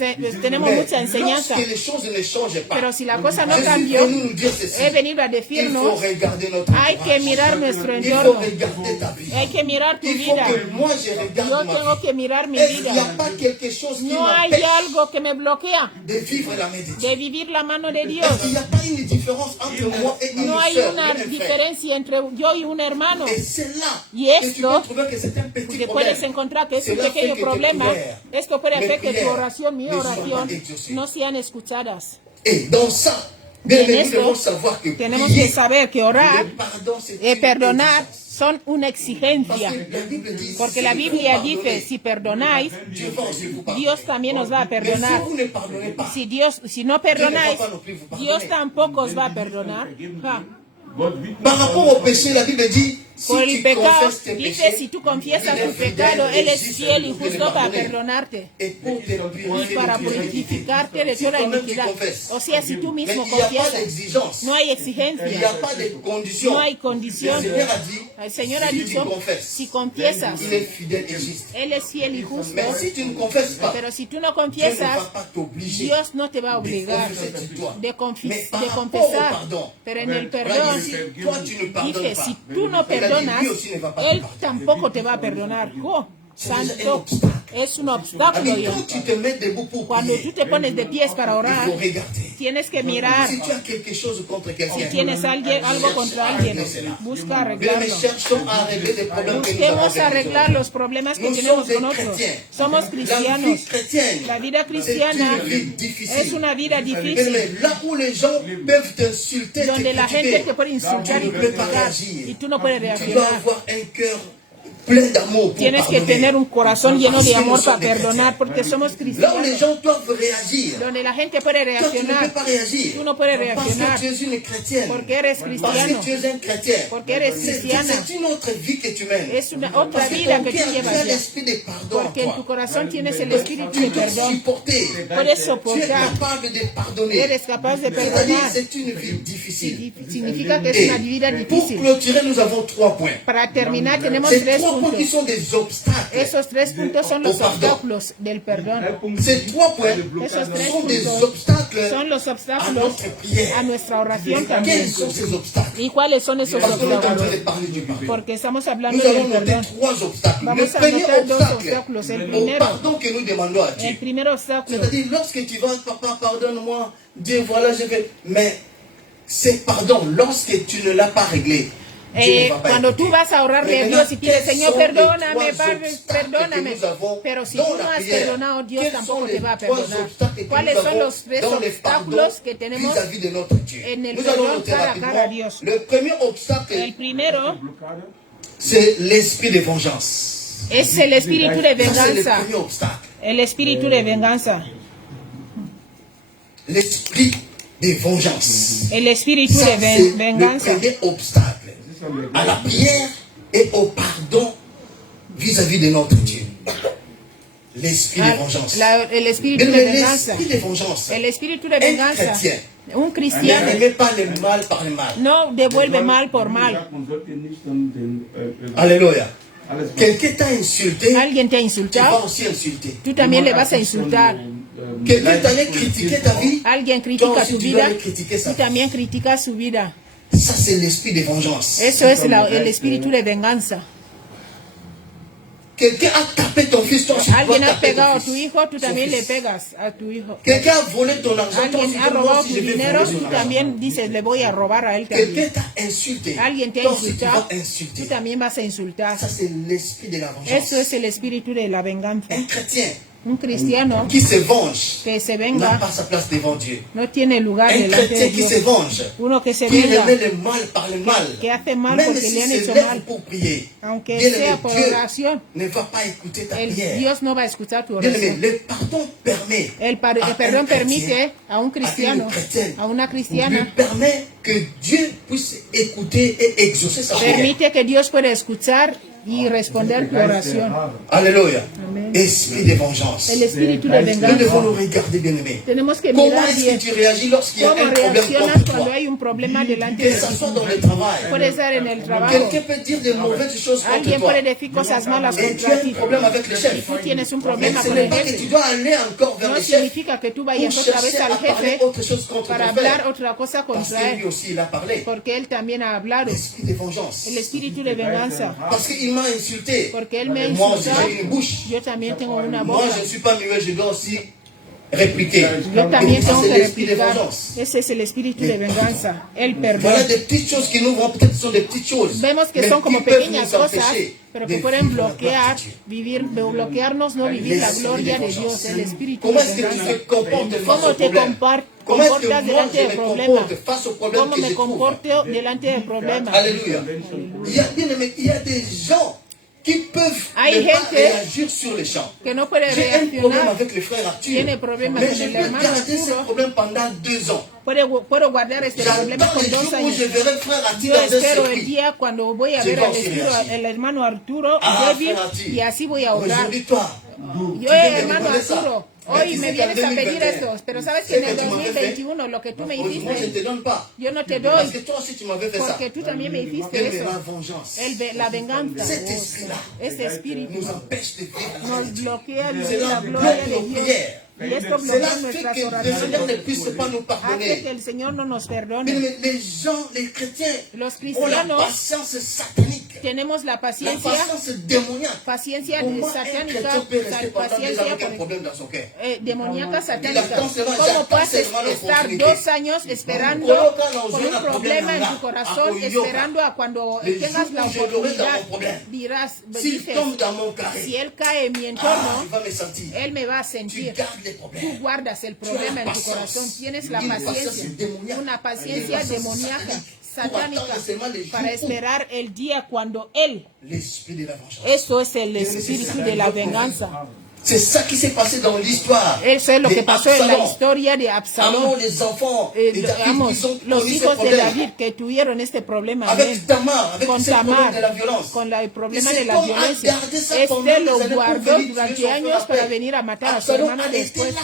Tenemos Mais mucha enseñanza. lorsque les choses ne changent pas, Pero si la cosa no je suis cambió, venu nous dire ceci. he venido a Il faut decirnos, regarder notre hay que entourage. mirar nuestro Il faut entorno, regarder ta vie. hay que mirar tu Il faut vida. que moi je regarde Yo ma tengo vie. que mirar mi Est-ce qu'il n'y a vida. pas quelque chose qui No hay m'empêche algo que me bloquea de vivre la main de Dieu? de vivir la mano de Est-ce qu'il Dios. n'y a pas une différence entre moi et une No hay sœur, una même un frère? diferencia entre yo y un hermano. Et c'est là Y que tu esto, vas trouver que c'est un petit que problème. puedes encontrar que es un Cela fait pequeño que tes problema, prières, esto puede mes hacer que tu prières oración, mi ne soient oración, pas exaucées. no sean escuchadas. Et dans ça, bien Y en aimé, nous devons esto, savoir que tenemos que prier, saber que orar, le pardon, c'est une perdonar, exigence. son una Parce exigencia. que la Bible dit, Porque si la vous Biblia pardonnez, dice, si perdonáis, Dieu va aussi vous pardonner. Dios también os va a Mais perdonar. si vous ne pardonnez pas, Si no perdonáis, Dios tampoco os va a perdonar. Ja. par rapport au péché, la Bible dit, si Por el tu pecado, confesses tes dice, péchés, si tú confiesas il est tu pecado, fidèle Él et es juste fiel y pour te le justo para pardonner. perdonarte Et pour te purifier y para de toute iniquité. purificarte de Si toda toi-même tu iniquidad. confesses, O sea, si tú mais mismo il n'y a pas confiesas, d'exigence, no hay il n'y a exigencia, pas de condition. no hay Le condición. Seigneur a dit, El Señor ha si tu dicho, confesses, si confiesas, il est fidèle et juste. Él es fiel y justo. Mais si tu ne confesses pas, Pero si tú no Dieu ne va confiesas, pas t'obliger Dios no te va a de obligar confesser sur toi. de Mais par de rapport au confesar. pardon, Pero en el voilà, perdón, si toi tu ne pardonnes dice, pas, si tú no il a dit, perdonas, lui aussi ne va pas te Él pardonner. tampoco te va a perdonar. Oh, santo, es un obstáculo. Avec ya. quand tu te mets debout pour Cuando tú prier, te pones de pies para il orar, faut regarder. tienes que mirar. Si tu as quelque chose contre Si quelqu'un, tienes algo contra alguien, busca bien, arreglarlo. mais cherchons à régler des problèmes que nous avons Busquemos avec les arreglar autres. los problemas que Nous tenemos sommes des con otros. chrétiens. Somos La vie cristianos. chrétienne, La vida c'est cristiana une vie es difficile. una vida Bien, difícil, mais là où les gens peuvent t'insulter, te donde la gente te critiquer, puede insultar y tu ne peux pas criticar réagir. y tú no puedes Tu dois reaccionar. avoir un cœur plein d'amour pour Tienes que pardonner. tener un corazón lleno Parce de que nous amor sommes para des perdonar, chrétiens. porque somos Là où les cristianos. gens doivent réagir, Donde la gente puede toi tu ne peux reaccionar, pas réagir. tú no puedes Parce reaccionar, que tu es une chrétienne. porque eres Parce cristiano, que tu es un chrétien. porque eres cristiana. C'est une autre vie que tu mènes. Es una otra Parce que vida ton que tú cœur, tu llevas as ya, l'esprit de pardon en porque en tu toi. corazón tienes el espíritu Tu de dois perdón, supporter. puedes Tu es soportar, capable de pardonner. eres capaz de C'est-à-dire, perdonar. c'est une vie difficile. Significa que es Et una vida pour difícil. clôturer, nous avons 3 points. Para terminar, tenemos Ces 3 3 points qui puntos. sont des obstacles. Esos 3 puntos son los obstáculos del perdón. Ces 3 points Esos 3 sont des puntos obstacles son los à obstáculos notre prière. a nuestra oración Et también. quels sont ces obstacles? ¿Y cuáles son esos Parce qu'on est en train de obstáculos? parler du pardon. Porque estamos hablando Nous del allons noter perdón. 3 obstacles. Le Vamos a premier anotar 2 obstacle obstáculos. El au primero, pardon que nous demandons à Dieu. el primer obstáculo. C'est-à-dire, lorsque tu vas, papa, pardonne-moi, Dieu, voilà, je vais. Mais c'est pardon, lorsque tu ne l'as pas réglé. Dieu ne va pas Cuando écouter. tú vas a orarle a Mais Dios y pides, quels Señor, sont les perdóname, trois Padre, obstacles perdóname. que nous avons Pero si dans tú no la has prière? perdonado, Dios Quels tampoco sont te les va a trois perdonar. obstacles que ¿Cuáles nous son avons los 3 dans les pardons obstáculos que tenemos vis-à-vis de notre Dieu? en el Nous allons perdón noter cara a cara a rapidement. Dios? Le premier El obstacle, primero c'est l'esprit de vengeance. es el espíritu de Ça, c'est le venganza. premier obstacle. El espíritu de venganza. L'esprit de vengeance. El espíritu Ça, de c'est le venganza. premier obstacle à la prière et au pardon vis-à-vis de notre Dieu. L'esprit de vengeance. El espíritu de Mais venganza. l'esprit de vengeance. El espíritu de Un venganza. chrétien Un ne cristiano remet pas le mal par le mal. no devuelve mal por mal. Alléluia. Quelqu'un t'a insulté, Alguien te ha tu vas insultado, aussi insulter. tú también le vas a insultar. Quelqu'un t'a critiqué ta vie, Alguien toi critica aussi tu tu vida, dois le critiquer sa tú vie. también criticas su vida. Ça, c'est l'esprit de vengeance. Eso es el espíritu de venganza. Quelqu'un a tapé ton fils, toi aussi tu dois Alguien ha taper pegado ton a tu fils. hijo, tú Son también le fils. pegas a tu hijo. Quelqu'un a volé ton argent, toi Alguien aussi ha moi robado aussi, tu je vais dinero, voler tú son argent. también dices, le voy a robar a él Quelqu'un también. t'a insulté, Alguien te ha toi aussi tu insultado, vas tú insulter. también vas a insultar. Ça, c'est l'esprit de la vengeance. Eso es el espíritu de la venganza. Un chrétien Un cristiano qui se venge que se n'a venga pas sa place devant Dieu. no tiene lugar Un delante de chrétien qui se Dios. venge, Uno que se qui venga, remet le mal par le mal, que hace mal même porque si le han se hecho lève mal, pour prier, aunque bien-aimé, sea por Dieu oración, ne va pas écouter ta el prière. Dios no va a escuchar tu Bien-aimé, oración. le pardon permet El à perdón un permite chrétien, a un cristiano, à une chrétienne, a una lui cristiana, permet que Dieu puisse écouter et exaucer sa prière. permite que Dios pueda escuchar y responder tu oración. Alléluia. Amén. Esprit de vengeance. El espíritu de Nous venganza. devons nous regarder, bien-aimés. Tenemos que Comment mirar est-ce bien que tu réagis lorsqu'il y a cómo un problème reaccionas contre cuando toi? hay un problema delante Que de ce ti. soit dans le travail. Puede ser en el trabajo. Quelqu'un peut dire de mauvaises choses contre Alguien toi. puede decir cosas malas Et tu contra as un ti. problème avec le Y chef. tú tienes un Mais problema ce con n'est el pas que tu jefe. dois aller encore vers No le chef significa que tú pour vayas otra vez chercher al à parler jefe autre chose contre para ton hablar frère. otra cosa Parce contra que lui él. aussi, il a parlé. Porque él también ha hablado. L'esprit de vengeance. El espíritu de venganza. Parce qu'il m'a insulté. Porque él me ha Moi aussi, insultado. j'ai une bouche. Yo también tengo una Moi, boca. je ne suis pas muet, je dois aussi répliquer. Yo también Ça, tengo c'est que l'esprit de replicar. vengeance. Ese es el espíritu de venganza. El perdón. Voilà des petites choses qui nous vont, peut-être sont des petites choses. Vemos que mais son qui como peuvent pequeñas nous cosas, empêcher pero de que pueden vivre la bloquear, gratitude. bloquearnos no vivir la gloria de Dios, el espíritu Comment de est-ce que tu venganza. te comportes face ¿Cómo au te problème? Comment est-ce que comportas moi delante je del me problema? comporte face au problème ¿Cómo que me je trouve? comporto delante del problema? Alléluia. Il y a des gens qui peuvent Hay ne pas gente réagir sur les champs. Que no puede J'ai un problème reaccionar. avec le frère Arthur, Tiene problema mais con je el peux hermano garder ce Arturo. problème pendant 2 ans. Puedo guardar este problema J'attends con les 2 jours où años. je verrai frère Arthur Yo dans un espero el circuit. día cuando voy a Je ver vais al aussi estilo, reagir. el hermano Arturo Ah, débil frère Arthur. y así voy a orar. Aujourd'hui, toi, Yo, tu viens de hermano demander ça. Arturo, Mais hoy tu me sais vienes qu'en a pedir 2021, esto, pero sabes que ce en el que tu m'avais fait, 2021 lo que tú me moi, je ne te hiciste, donne pas. yo no te Parce doy, que toi aussi, tu m'avais fait ça. porque tú también me hiciste Quelle est eso. la vengeance? La venganza, Cet esprit-là ese espíritu nous empêche de vivre la nos gratitude. bloquea de Cela la gloria bloque de nos Dios. prières. Y esto Cela bloquea fait nuestras que le Seigneur ne oraciones. puisse pas nous Hace que pardonner. el Señor no nos perdone. Mais les gens, les chrétiens, Los ont la cristianos patience satanique, tenemos la la paciencia patience démoniaque. paciencia Comment un satánica, chrétien peut rester pendant 2 ans paciencia avec un problème dans son cœur? demoníaca satánica. J'attends seulement ¿Cómo puedes seulement la estar opportunité. 2 años esperando con un problema en tu corazón, esperando a cuando Les tengas jours la où je l'aurai dans mon oportunidad? problème. Dirás, S'il dices, tombe dans mon carré, si él cae en mi il entorno, va me sentir. él me va a Tu sentir. gardes les Tú problèmes. guardas el problema en tu corazón, tienes la paciencia, una paciencia demoníaca, satánica, para esperar el día cuando él, L'esprit de la vengeance. eso es el espíritu de la venganza. C'est ça qui s'est passé dans l'histoire. Eso es lo que pasó en la Absalom. historia de Absalón. Amon, les enfants, de David, Digamos, ils ont los connu ce hijos de problème. David que tuvieron este problema Avec Tamar, avec con ce problème Tamar, de la violence. con el problema Y de se la toma a violencia. garder ça pendant Este des lo années pour guardó venir tuer durante son frère años para après. venir a matar a su Absalom hermano a été después. là.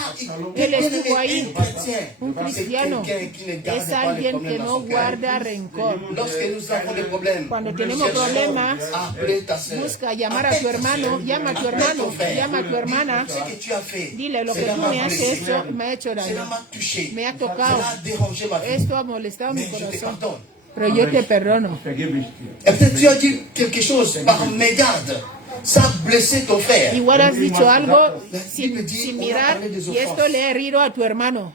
Él Bien estuvo aimé, ahí. un chrétien, Un c'est cristiano quelqu'un qui ne garde es pas les alguien que problèmes dans no son cœur. guarda rencor. Lorsque nous avons des problèmes, Cuando tenemos cherchons problemas, à appeler ta sœur. Busca llamar a tu Appelle ta hermano, sœur. llama a tu Appelle ton hermano, frère. llama a tu hermana. Ce que tu as fait, Dile lo que cela tú m'a me has blessé. hecho, me ha hecho Cela daño, m'a touché. me ha tocado. Cela a dérangé ma vie. Esto ha molestado mi Mais je te corazón, pardonne. pero yo te perdono. Vergebe ich dir. Et peut-être tu as dit quelque chose par mégarde. Ça a blessé ton frère. Igual has dicho algo sin mirar y esto le ha herido a tu hermano.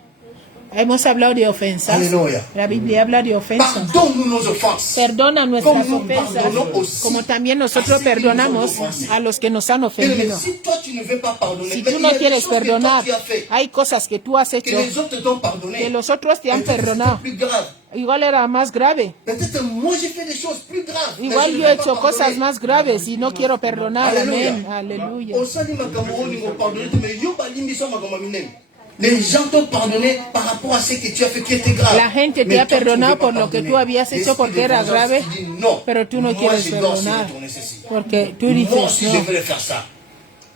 Hemos hablado de ofensas. Aleluya. La Biblia habla de ofensas. Pardonne-nous nos offenses. Perdona nuestras Como ofensas, perdonamos aussi como también a nosotros ceux qui nous ont perdonamos offensés. a los que nos han Mais ofendido. si toi tu ne veux pas pardonner, Si mais tú il y a no des quieres choses que toi perdonar, tu as fait, hay cosas que tú has que hecho les autres t'ont pardonné. que los otros te han Peut-être que perdonado. c'était plus grave. Igual era más grave. Peut-être moi j'ai fait des choses plus graves. mais Igual je ne yo he veux pas hecho cosas pardonner. más graves y no quiero perdonar. Amén. Alléluia. Aleluya. Osali makambo oyo ningo pardonner te, mais yo balimbi so makambo minene. Les gens t'ont pardonné par rapport à ce que tu as fait qui était grave. La gente te Mais ha toi, tu ne perdonado veux pas por lo que pardonner. tú habías hecho porque L'esprit de era vengeance grave, dit non. pero tú no Moi, quieres je dois aussi perdonar. retourner ceci. Porque tú Moi dices, aussi je no, vais le faire ça.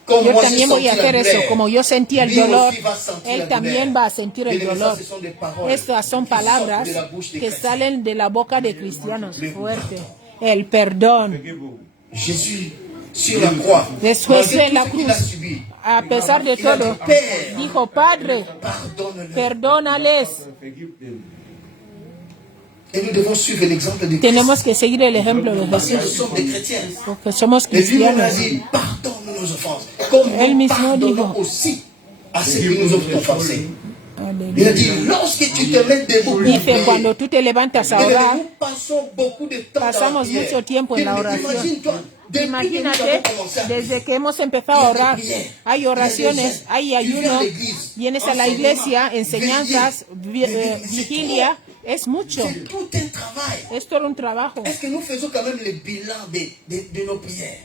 Comme yo moi j'ai también voy senti a la hacer eso. douleur. Como yo sentí el Lui dolor, aussi va sentir él la también douleur. va a sentir el Bien aimé, dolor. ça, ce sont des paroles Estas son qui sortent palabras de la bouche des que chrétiens. salen de la boca de cristianos. Fuerte. El perdón. Vergebung. Jésus sur la croix, Después malgré en la tout ce qu'il cruz, a subi, a pesar de il a todo, dit, Père, dijo, Padre, pardonne-le. perdónales. Vergib dem. Et nous devons suivre l'exemple de Christ. Tenemos que seguir el ejemplo de Parce que nous Jesús, sommes des chrétiens. porque somos Et lui-même a cristianos. dit, pardonne nos offenses. Comme Él nous mismo pardonnons dijo. aussi à ceux qui nous ont offensés. Il a Aleluya. dit, lorsque tu te mets debout pour Dice, prier, cuando tú te levantas a bien aimé, orar, nous passons beaucoup de temps dans la pasamos prière. mucho tiempo en la Bien, oración. imagine-toi, depuis que nous Imagínate, avons commencé à prier, desde que hemos empezado a orar, hay oraciones, hay ayuno, vienes a la iglesia, enseñanzas, vigilia, es mucho. c'est tout un travail. Es todo un trabajo. Est-ce que nous faisons quand même le bilan de nos prières?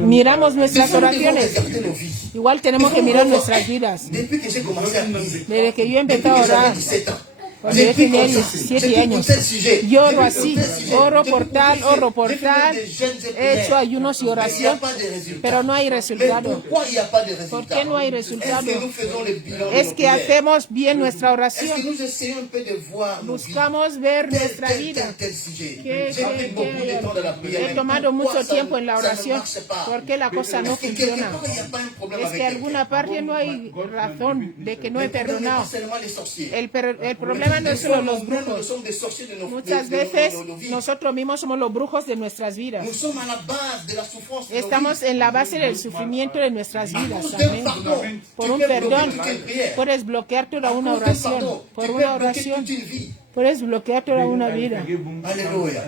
Miramos nuestras Nous devons oraciones. regarder nos vies. Igual tenemos que mirar nuestras vidas. Depuis que j'ai commencé à prier, Desde que yo he depuis empezado a que j'avais orar, 17 ans, Cuando yo Depuis tenía comme ça, 17 j'ai dit pour años, tel sujet, yo j'ai oro dit así, pour tel sujet, oro j'ai por dit tal, pour tel oro por sujet, j'ai tal, fait des jeûnes et he hecho prières. ayunos y Mais il n'y a oración, pas de résultat. pero no hay Mais resultado. pourquoi il n'y a pas de ¿Por résultat? qué no hay Est-ce resultado? que nous faisons le bilan de Es nos que prières? hacemos bien nuestra Est-ce oración, que nous essayons un peu de voir nos vies? buscamos ver nuestra vida. Tel sujet. Que- J'ai pris beaucoup de temps dans la prière. He mais tomado pourquoi mucho ça tiempo en la ça ne oración. marche pas? ¿Por qué la cosa no Est-ce que quelque funciona? part, il n'y a pas un problème Es avec que en quelqu'un? alguna parte no hay razón de que no he Le problème n'est perdonado. pas seulement les sorciers. El problema no es solo los Nous brujos. sommes des sorciers de nos Muchas de veces nos vies. nosotros mismos somos los brujos de nuestras vidas. Nous sommes à la base de la souffrance de nos Estamos vies. en la base del sufrimiento de nuestras vidas. Pour un Amén. pardon, Por tu un peux perdón, bloquer toute une prière. puedes bloquear toda una Pour un oración. pardon, Por tu una peux bloquer oración, toute une vie. puedes bloquear toda una vida. Alléluia.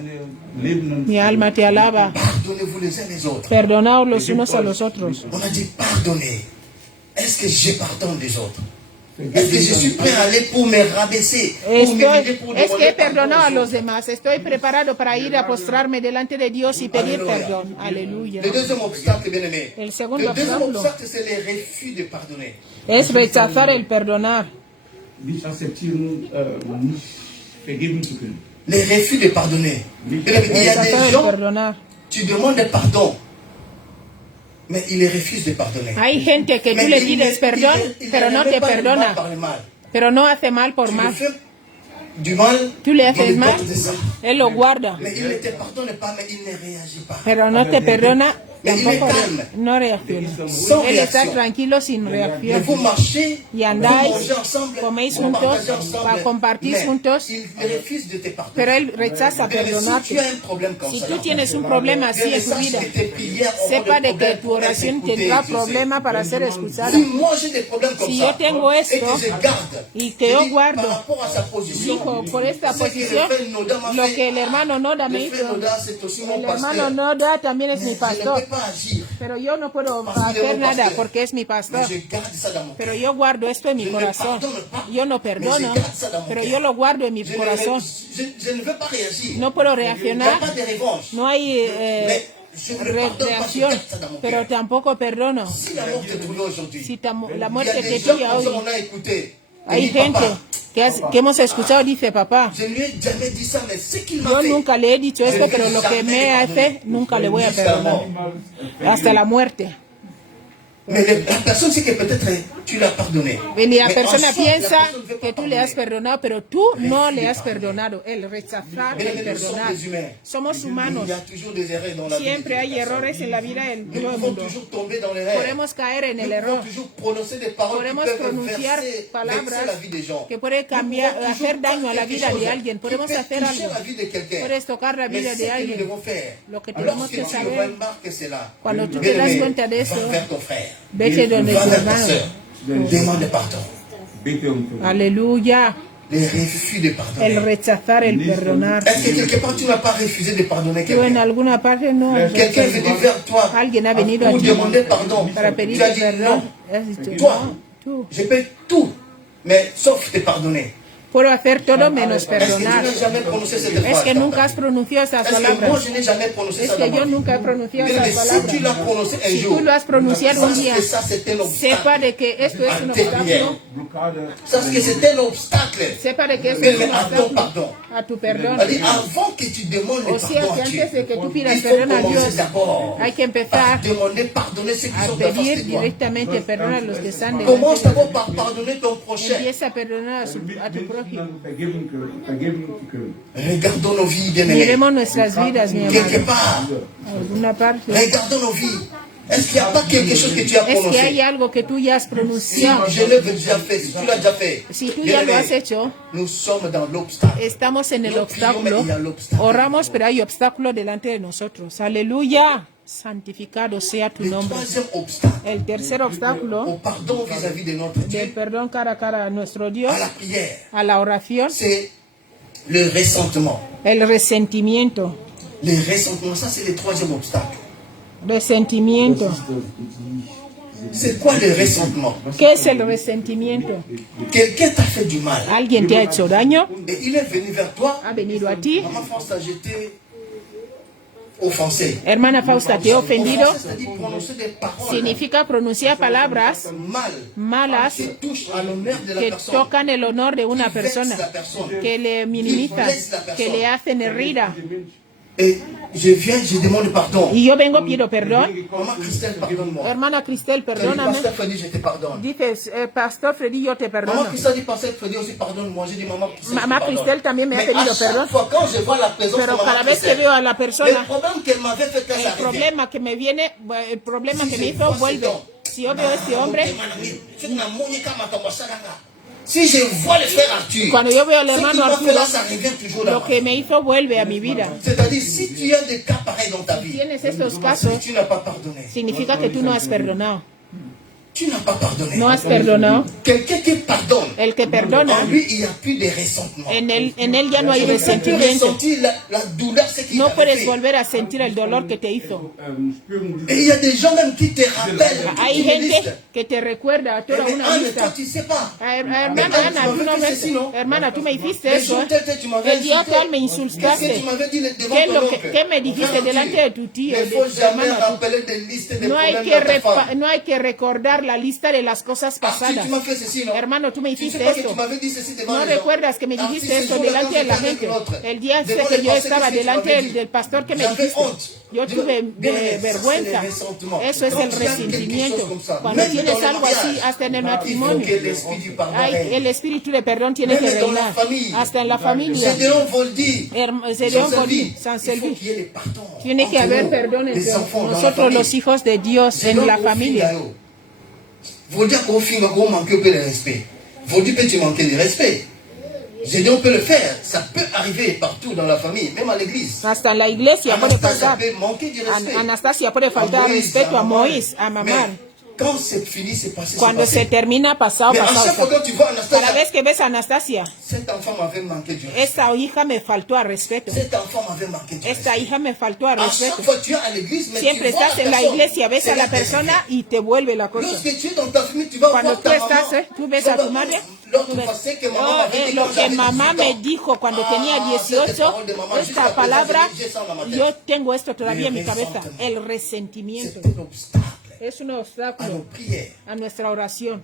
Mi alma te alaba. Pardonnez-vous les uns les autres. Perdonaos los unos a los otros. On a dit pardonner. Est-ce que je pardonne des autres? Est-ce que je suis prêt à aller pour me rabaisser, pour m'humilier, pour Es que demander he perdonado a pardon aux los autres? demás. Estoy preparado para ir a postrarme delante de Dios y pedir perdón. Aleluya. Le deuxième obstacle, bien aimé. El segundo Le deuxième obstáculo obstacle, c'est le refus de pardonner. es rechazar el perdonar. Nicht akzeptieren, nicht vergeben zu können. Le refus de pardonner. Bien aimé, il y a Rechazar des el gens, perdonar. tu demandes pardon, mais ils les refusent de pardonner. Hay gente que tú Mais le il pides ne- perdón, il ne- pero il no ne te fait pas du mal perdona. par le mal. Pero no hace mal por Tu le mal. fais du mal, Tú le on haces le mal, porte de ça. Él lo guarda. Mais il ne te pardonne pas, mais il ne réagit pas. Pero no te perdona, Mais il tampoco est calme. no reacciona. Sans Él está réaction. tranquilo sin Mais reacción. vous marchez, Y vous andáis, mangez ensemble, coméis vous juntos, partagez ensemble, compartís mais juntos, il refuse de te pardonner. pero Él rechaza Bien, si tu perdonarte. as un problème comme Si ça, tú tienes un problema así en tu sache vida, que tes prières auront sepa des de que problèmes tu pour être oración écoutées, tendrá Dieu sait. problema para ser escuchada. Si moi j'ai des problèmes comme Si ça, yo tengo et esto, que je garde, y que je yo dis, guardo, par rapport à sa position, dijo, por esta ce que posición, le frère Noda m'a lo fait, que el hermano Noda me le frère hizo, Noda, c'est aussi mon el hermano pasteur. Noda también es Mais mi je ne pastor, peux pas agir, pero yo no puedo Parce qu'il est hacer mon nada pasteur. porque es mi pastor. mais je garde ça dans mon Pero cœur. yo guardo esto en mi Je ne corazón. pardonne pas, Yo no mais perdono, je garde ça dans mon pero cœur. yo lo guardo en mi Je ne, corazón. je ne veux pas réagir. No puedo Il n'y a reaccionar, pas de revanche. no hay Mais je ne pardonne pas, je reacción, garde ça dans mon pero cœur. tampoco perdono. Si la mort te trouvait aujourd'hui, Si la il y a muerte des te gens pilla comme ça, hoy, on a écouté. hay Il dit, gente papa, que hemos escuchado, dice papá, je ne lui ai jamais dit ça, mais ce qu'il m'a yo fait, nunca le he dicho esto, pero lo que me hace, nunca le voy a perdonar. Hasta la muerte. mais la personne sait que peut-être tu l'as pardonné. Y la Mais en persona soi, piensa la personne ne veut pas que tú le has pardonner. perdonado, pero tú no le has perdonado. El rechazar, Bien, el nous perdonar. sommes des humains. Somos humanos. Il y a toujours des erreurs dans la vie. Siempre hay errores en la vida de Nous todo el pouvons mundo. toujours tomber dans l'erreur. Podemos caer en el Nous pouvons error. toujours prononcer des paroles qui Podemos peuvent pronunciar verser palabras la vie des gens. que puede cambiar, Nous pouvons hacer toujours daño a la faire vida quelque de chose alguien. qui Podemos peut hacer toucher algo. la vie de quelqu'un. Puedes tocar la Mais vida ce de que nous alguien. devons faire, Lo que tenemos lorsque que tu saber, remarques cela, cuando tú te bien das aimé, cuenta de eso, va vers ton frère, vete donde va tu vers ta hermano. soeur, demande pardon. Bitte um Vergebung. Aleluya. Les refus de El pardonner. rechazar, el perdonar. Est-ce que quelque part tu n'as pas refusé de pardonner Tú en quelqu'un? alguna parte no. Quelqu'un est venu vers toi Alguien ha venido a pour ti demander pardon. para Tu as pedirte dit perdón. non, Has dicho, toi, no, tú. je peux tout, mais sauf te pardonner. Puedo hacer todo menos Est-ce que tu perdonar. n'as jamais prononcé cette Es phrase? que nunca has pronunciado esas Est-ce que moi palabras. je n'ai jamais prononcé Es ça que dans yo ma vie? nunca he pronunciado Bien, mais esas si tu l'as palabras. prononcé un Si jour, tú lo has pronunciado un sache día, que ça c'est un sepa obstacle. de que esto es un Ante obstáculo. bien. Blockade. Sache que c'est un obstacle. Sepa de que esto Mais es un à ton obstáculo pardon. a tu perdón. C'est-à-dire, avant que tu demandes le O sea pardon que à Dieu, antes de que tú pidas il faut perdón a commencer Dios, d'abord hay que à empezar demander pardonner ceux qui a sont en face pedir de toi. directamente perdón a los que están Commence delante de d'abord ti. par pardonner ton prochain. Empieza a perdonar a tu Menschen prójimo. vergeben zu können. Regardons nos vies, bien-aimés. Miremos nuestras vidas, mi Quelque amado. part, Alguna parte. regardons nos vies. Est-ce qu'il n'y a pas quelque chose que tu as Es que hay prononcé? algo que tú ya has Si pronunciado. je l'ai déjà fait, si tu l'as déjà fait, Si tú ya lo has bien-aimé, hecho, nous sommes dans l'obstacle. estamos en el No prions, obstáculo. mais il y a l'obstacle. Oramos, pero hay obstáculo delante de nosotros. Aleluya. Santificado sea tu Le nombre. troisième obstacle El tercer obstáculo au pardon vis-à-vis de notre del Dieu, perdón cara a cara a nuestro Dios, à la prière, a la oración, c'est le ressentiment. el resentimiento. Le ressentiment, ça c'est le troisième obstacle. Resentimiento. C'est quoi le ressentiment? ¿Qué es el resentimiento? Quelqu'un t'a fait du mal Alguien te ha hecho daño, et il est venu vers toi. ha venido a ti, Maman France a jeté offensé. Hermana Fausta, te he ofendido. Offensé, c'est-à-dire prononcer des paroles Significa pronunciar palabras malas qui touchent à l'honneur de la que personne. tocan el honor de una Qui vexent persona, la personne. que le minimizan, que le hacen herida. Et je viens, je demande pardon. Y yo vengo, pido perdón. Maman Christelle, pardonne-moi. Hermana Cristel, Tu as dit, perdóname. Pasteur Freddy, je te pardonne. Dices, Pastor Freddy, yo te Maman perdono. Christelle dit, Pasteur Freddy aussi, pardonne-moi. J'ai dit, Maman Christelle, Mamá je te pardonne. Cristel también me ha Mais pedido à chaque perdón. fois, quand je vois la présence Pero de Maman cada vez que Christelle, veo a la le persona, problème qu'elle m'avait fait quand el ça arrivait, problema que me viene, el problema que me hizo vuelve. Si yo veo a este hombre, si je vois le frère Arthur, cuando yo veo al ce qu'il hermano m'a fait là, Arturo, ça revient toujours là. lo que me hizo vuelve a mi vida. C'est-à-dire, si tu as des cas pareils dans ta vie, Tienes estos casos, tu n'as pas pardonné. significa que tú no has perdonado. Tu n'as pas pardonné. No has perdonado. Quelqu'un qui pardonne, El que perdona, en lui, il n'y a plus de ressentiment. en él ya no hay Tu ne peux plus resentimiento. ressentir la douleur, ce qu'il No t'avait puedes fait. volver a sentir el dolor que te hizo. Et il y a des gens même qui te rappellent. Hay toute une liste. gente que te recuerda a toda Mais una Anne, toi, lista. tu ne sais pas. Hermana Ana, tú no ves, hermana, tú me hiciste eso, ¿eh? El día tal me Qu'est-ce que insultaste. tu m'avais dit devant ¿Qué, ton oncle? qué me dijiste delante de tu tío, Il ne de faut tu jamais hermana? rappeler des listes de No hay, problèmes que de ta femme. no hay que recordar la lista de las cosas Arthur, pasadas. tu m'as fait ceci, non? Hermano, tú me Tu sais hiciste pas que esto. tu m'avais dit ceci devant No les gens. recuerdas que me Arthur, dijiste ce esto jour-là, delante quand de la j'étais avec gente. l'autre, El día devant ese que les yo pensées, estaba qu'est-ce que tu delante m'avais dit? del pastor que me J'avais dijiste. honte. Yo tuve Bien aimé, ça, vergüenza. c'est le ressentiment. Eso es Quand el tu as quelque chose resentimiento. comme ça, Cuando même tienes dans le algo así, mariage, hasta en el il faut matrimonio, que l'esprit du pardon hay, règne. el espíritu de perdón tiene que Même dans la reinar. famille. Hasta en la familia. Gédéon Voldy, Gédéon Saint Voldy, Sylvie, San il faut Silvi. qu'il y ait les pardons. Tiene que entre haber nous, perdón les entre enfants dans la nosotros famille. los hijos de Dios en la familia. Vous dire qu'au film, on manque un peu de respect. Vous dire que tu manques de respect. Gédéon peut le faire. Ça peut arriver partout dans la famille, même à l'église. Hasta en la iglesia puede Anastasia pasar. peut manquer de respect. Anastasia puede faltar Moïse, respeto a Maman. Moisés, a Mamá. Mais quand c'est fini, c'est passé. c'est Cuando passé. se termina, pasado, Mais à chaque fois pasado. quand tu vois Cada Anastasia, vez que ves a Anastasia, cet enfant m'avait manqué du respect. esta hija me faltó a respeto. Cet enfant m'avait manqué du Esta respect. hija me faltó a À chaque respeto. fois tu es à l'église, mais Siempre tu vois estás en la personne. iglesia, ves C'est a la là que persona c'est y te vuelve la cosa. Lorsque tu es dans ta famille, tu vas Cuando voir tú ta estás, maman. tu ves a tu madre, L'autre tú ves, passé que maman oh, m'avait dit lo quand que j'avais mamá 18 me ans. dijo cuando tenía cette 18, parole de maman, jusqu'à esta présent, palabra, j'ai ça dans ma tête. yo tengo esto todavía en mi El cabeza, resentimiento. el resentimiento. C'est un obstacle Es un à nos obstáculo prières, a nuestra oración,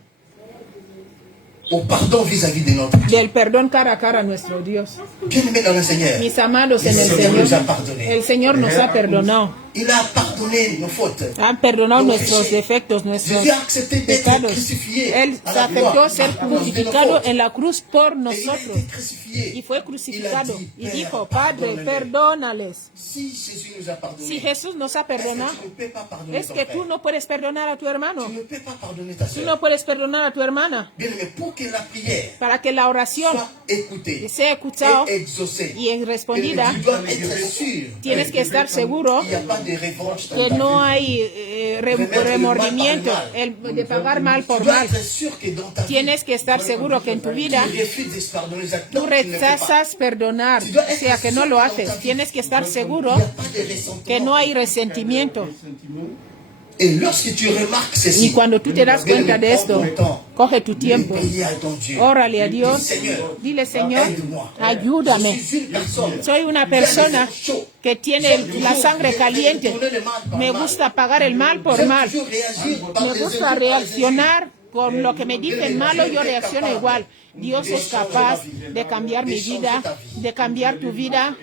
au pardon vis-à-vis de notre Dieu. del perdón cara a cara a nuestro Dios. Bien-aimé dans le Seigneur, Mis amados en el Señor nos ha Señor, pardonné. el Señor nos ha perdonado. Il a pardonné nos fautes. Han perdonado Nos nuestros péchés. defectos, nuestros Jésus a accepté d'être pecados. crucifié Él à se la aceptó croix ser à cause de nos crucificado fautes. en la cruz por Et il a nosotros. été crucifié. Y fue Il a crucificado. dit, Y Père, dijo, Padre, pardonne-les. perdónales. Si Jésus nous a pardonné, Si Jesús nos ha perdonado, tu ne peux pas pardonner es ton que frère. tú no puedes perdonar a tu hermano. Tu ne peux pas pardonner ta Tú soeur. no puedes perdonar a tu hermana. Bien-aimé, pour que la prière Para que la oración soit écoutée sea escuchada et exaucée, y respondida, tu dois être sûr tienes que estar seguro qu'il n'y a pas de revanche dans que ta no vie. hay remordimiento de pagar mal Tu por dois mal. être sûr que dans ta vie, Tienes que estar seguro que en tu vida tu refuses de pardonner les actes. tú Non, tu ne le fais pas. rechazas perdonar, o sea que no lo haces. Tienes que estar seguro Il n'y a pas de ressentiment. que no hay resentimiento. Et lorsque tu remarques ceci, Y cuando tú te das cuenta de esto, coge tu tiempo, prie à ton Dieu. órale a Dios, Dis, Seigneur, dile Señor, aide-moi. ayúdame. Je suis une personne Soy una persona que tiene la sangre caliente. Me gusta pagar el mal por mal. Me gusta reaccionar con lo que me dicen malo, yo reacciono igual. Dios es capaz de cambiar mi vida, de cambiar tu vida.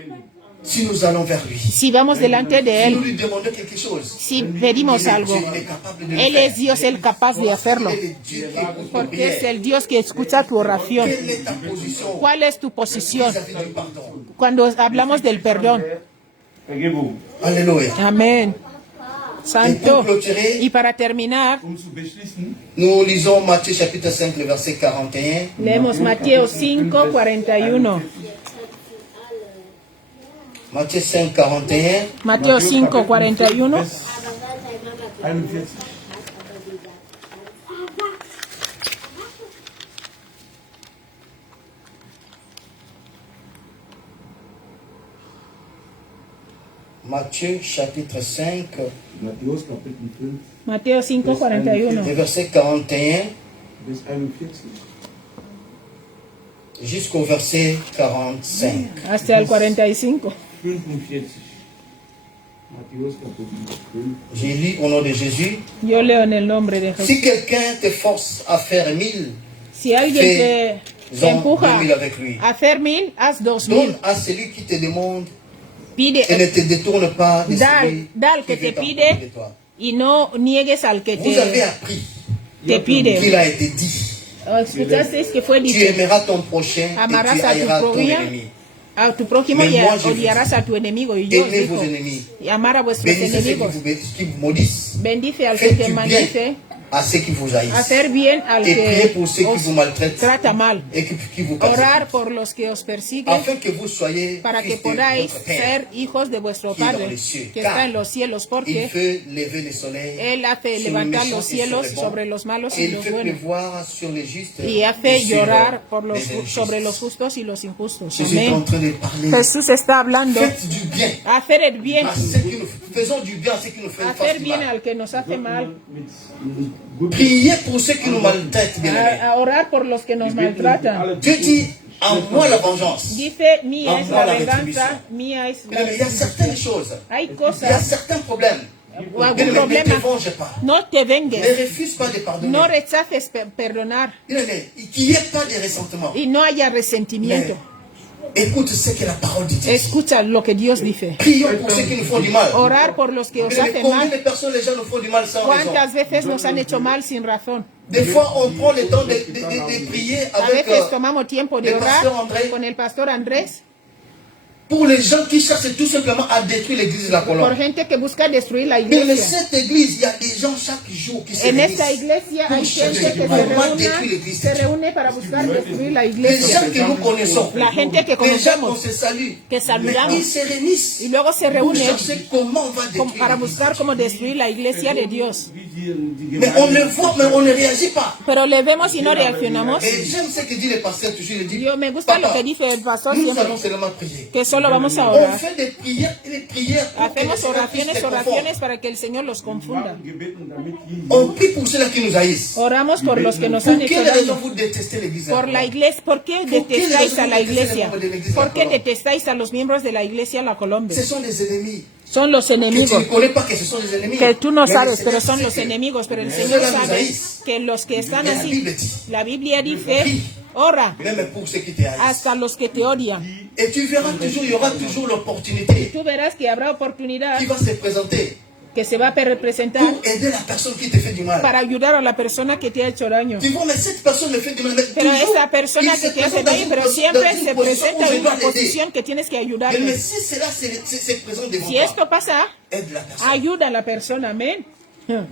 Si nous allons vers lui, Si vamos delante de si nous Él, lui demandons quelque chose, si pedimos algo, il est capable de le Él faire. es Dios el capaz de hacerlo. Quel est Dieu qui écoute nos Porque es prières? el Dios que escucha tu oración. Quelle est ta position ¿Cuál es tu posición vis-à-vis du pardon? cuando hablamos del perdón? Vergebung. Alléluia. Amén. Santo. Et pour clôturer, Y para terminar, Zu beschließen, nous lisons Matthieu chapitre 5, le verset 41. leemos Mateo 5, 41. Matthieu 5, 41. Mateo 5, 41. 41. Matthieu chapitre 5, Matthäus Kapitel 5, Mateo 5, 41. le verset 41 bis 41. jusqu'au verset 45. Hasta el 45. 45. J'ai lu au nom de Jésus. Yo leo en el nombre de Jesús. Si quelqu'un te force à faire 1000, Si alguien te empuja 2000 avec lui. a hacer 1000, haz 2000. Donne à celui qui te demande Pide, et ne te détourne pas de dal que te pide y no niegues al que Vous avez appris te pide. qu'il a été dit. Escuchaste que fue Tu dicho, aimeras ton prochain et tu amarás a haïras tu ton prójimo, ennemi. a tu prójimo Mais y moi, je odiarás a tu enemigo. Y yo Aimez digo, vos ennemis. y amar a vuestros Bénissez ceux enemigos. qui vous maudissent. Bendice al que Faites te du bien maldice, à ceux qui vous haïssent. hacer bien al Et priez que pour ceux qui vous os maltraitent trata mal, et qui vous orar persécutent. por los que os persiguen, Afin que vous soyez para que fils de podáis votre Père. ser hijos de vuestro qui est dans Padre les cieux. que Car está en los cielos, Il porque fait lever le soleil Él hace sur levantar les los méchants et cielos sur les bons. sobre los malos Et y il los fait buenos, pleuvoir sur les justes y hace et sur llorar por les injustes. sobre los justos y los injustos. Jésus est en Amén. train de parler. Jesús está hablando, Faites du bien hacer el bien, à ceux qui nous faisons du bien à ceux qui nous font hacer du bien mal. al que nos hace mal, Priez pour ceux qui nous maltraitent, bien-aimés. a orar por los que nos maltratan. Dieu dit, à moi la vengeance. Dice, mía es Amor a la la venganza, retribución. mía es la Bien-aimés, il y a certaines choses, Hay il y a cosas, certains problèmes. o algún Bien-aimés, ne te problema, venge pas. no te Ne vengues, refuse pas de pardonner. no rechaces perdonar Bien-aimés, qu'il n'y ait pas de ressentiment. y no haya Mais resentimiento. écoute ce que la parole dit. Escucha lo que Dios dice. Prions pour ceux qui nous font du mal. Orar por los que os Bien-aimés, hacen combien mal. de personnes les gens nous font du mal sans raison? ¿Cuántas veces nos han hecho mal sin razón? Des fois, on prend le temps de prier A avec veces tomamos tiempo de el pastor orar André con el pastor Andrés pour les gens qui cherchent tout simplement à détruire l'église de la por Colombe. gente que busca destruir la Mais iglesia. cette église, il y a des gens chaque jour qui se En esta réunissent. iglesia hay gente que se reúne para buscar destruir la Les iglesia. gens que nous connaissons, La gente que les gens qu'on conocemos, se salue, que mais saludamos ils se réunissent y luego se pour reúnen chercher comment on va détruire para l'église. buscar cómo destruir la iglesia de Dios. Mais on le voit, mais on ne réagit pas. Pero le vemos y no reaccionamos. Et j'aime ce que dit le pasteur toujours, il dit, Yo me gusta lo Papa, que dice el pastor nous siempre, allons seulement prier. que solo vamos a On orar. fait des prières pour que le Hacemos Seigneur puisse les confondre. oraciones para que el Señor los confunda. On prie pour ceux-là qui nous haïssent. Oramos por los que nos Pour han hecho quelle raison daño. vous détestez l'église? Por la iglesia, ¿por qué detestáis a la iglesia? ¿Por qué detestáis a los miembros de la iglesia La Colombia? Ce sont des ennemis. Son los Que tu enemigos, ne connais pas que ce sont des ennemis. que tú no Mais sabes, le pero Seigneur son los sait que enemigos, pero el ceux-là Señor nous sabe haïssent. que los que están Et la así, Bible dit, la Biblia dice, ora même pour ceux qui te haïssent. hasta los que te odian. Et tu verras toujours, il y aura toujours l'opportunité Tú verás que habrá oportunidad qui va se présenter que se va a representar pour aider la personne qui te fait du mal. para ayudar a la persona que te ha hecho daño. Tu vois, mais cette personne me fait du mal. Mais Pero toujours, esa persona il que se te hace présente dans daño, une pero dans siempre une se position presenta où je en dois una l'aider. posición que tienes que Mais ayudarle. si cela se présente devant Si toi, esto pasa, aide la personne. ayuda a la persona, amén.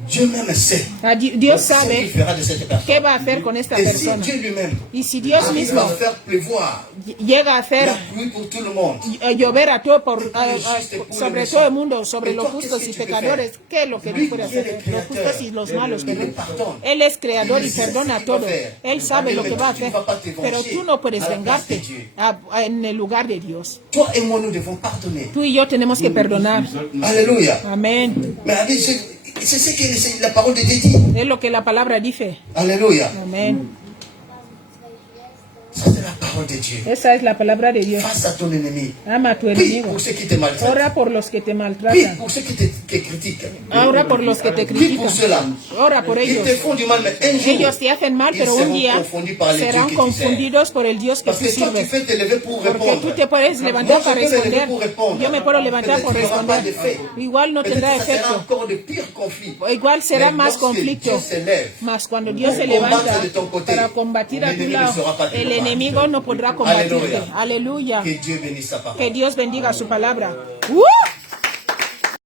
Dieu même sait Dios ce qu'il sabe fera de cette personne. qué va a hacer con esta Et si persona. Dieu lui-même Y si Dios arrive mismo à faire pleuvoir llega a hacer la pluie pour tout le monde, llover a todo por sobre los todo el méchants. mundo, sobre ¿Y los tú qué justos es y que tú pecadores, puedes ¿qué es lo que Lui no puede qui est hacer? le Los créateur, justos y los malos, il perdón. pardonne. Él es creador y Il sait perdona ce qu'il va todo. faire. Él sabe lo que va a Tu ne hacer, vas pas te venger pero tú no puedes à la place vengarte de Dieu. en el lugar de Dios. Toi et moi, nous devons pardonner. Tú y yo tenemos que perdonar. Alléluia. Amén. Mais c'est ce que la parole de Dieu dit. Es lo que la palabra dice. Alléluia. Amén. Ça, c'est la parole de Dieu. Esa es la palabra de Dios. Face à ton ennemi. Ama a tu Prie enemigo. pour ceux qui te maltraitent. Ora por los que te Prie maltratan. pour ceux qui te critiquent. Ora por los que te Prie pour critican. ceux-là. Ora por Ils ellos. te font du mal, mais un jour, Ellos te hacen mal, ils pero un seront día confondus par le Dieu serán que tu sers. confundidos por el Dios que Parce tú que toi, tu sirves. fais te lever pour Porque répondre. tú te puedes levantar Moi, para je peux me lever responder. pour répondre. Yo me puedo levantar por Peut-être qu'il n'y aura pas responder. d'effet. Igual no tendrá Peut-être que ça sera efecto. encore de pires conflits. Igual será Mais más lorsque conflicto. Dieu s'élève Mas cuando Dios se pour levanta combattre de ton côté, para combatir a tu l'ennemi ne lado, saura pas te el combattre. enemigo no podrá combatirte. Aleluya. Aleluya. Que Dieu bénisse sa parole. Que Dios bendiga su palabra. ¡Uh!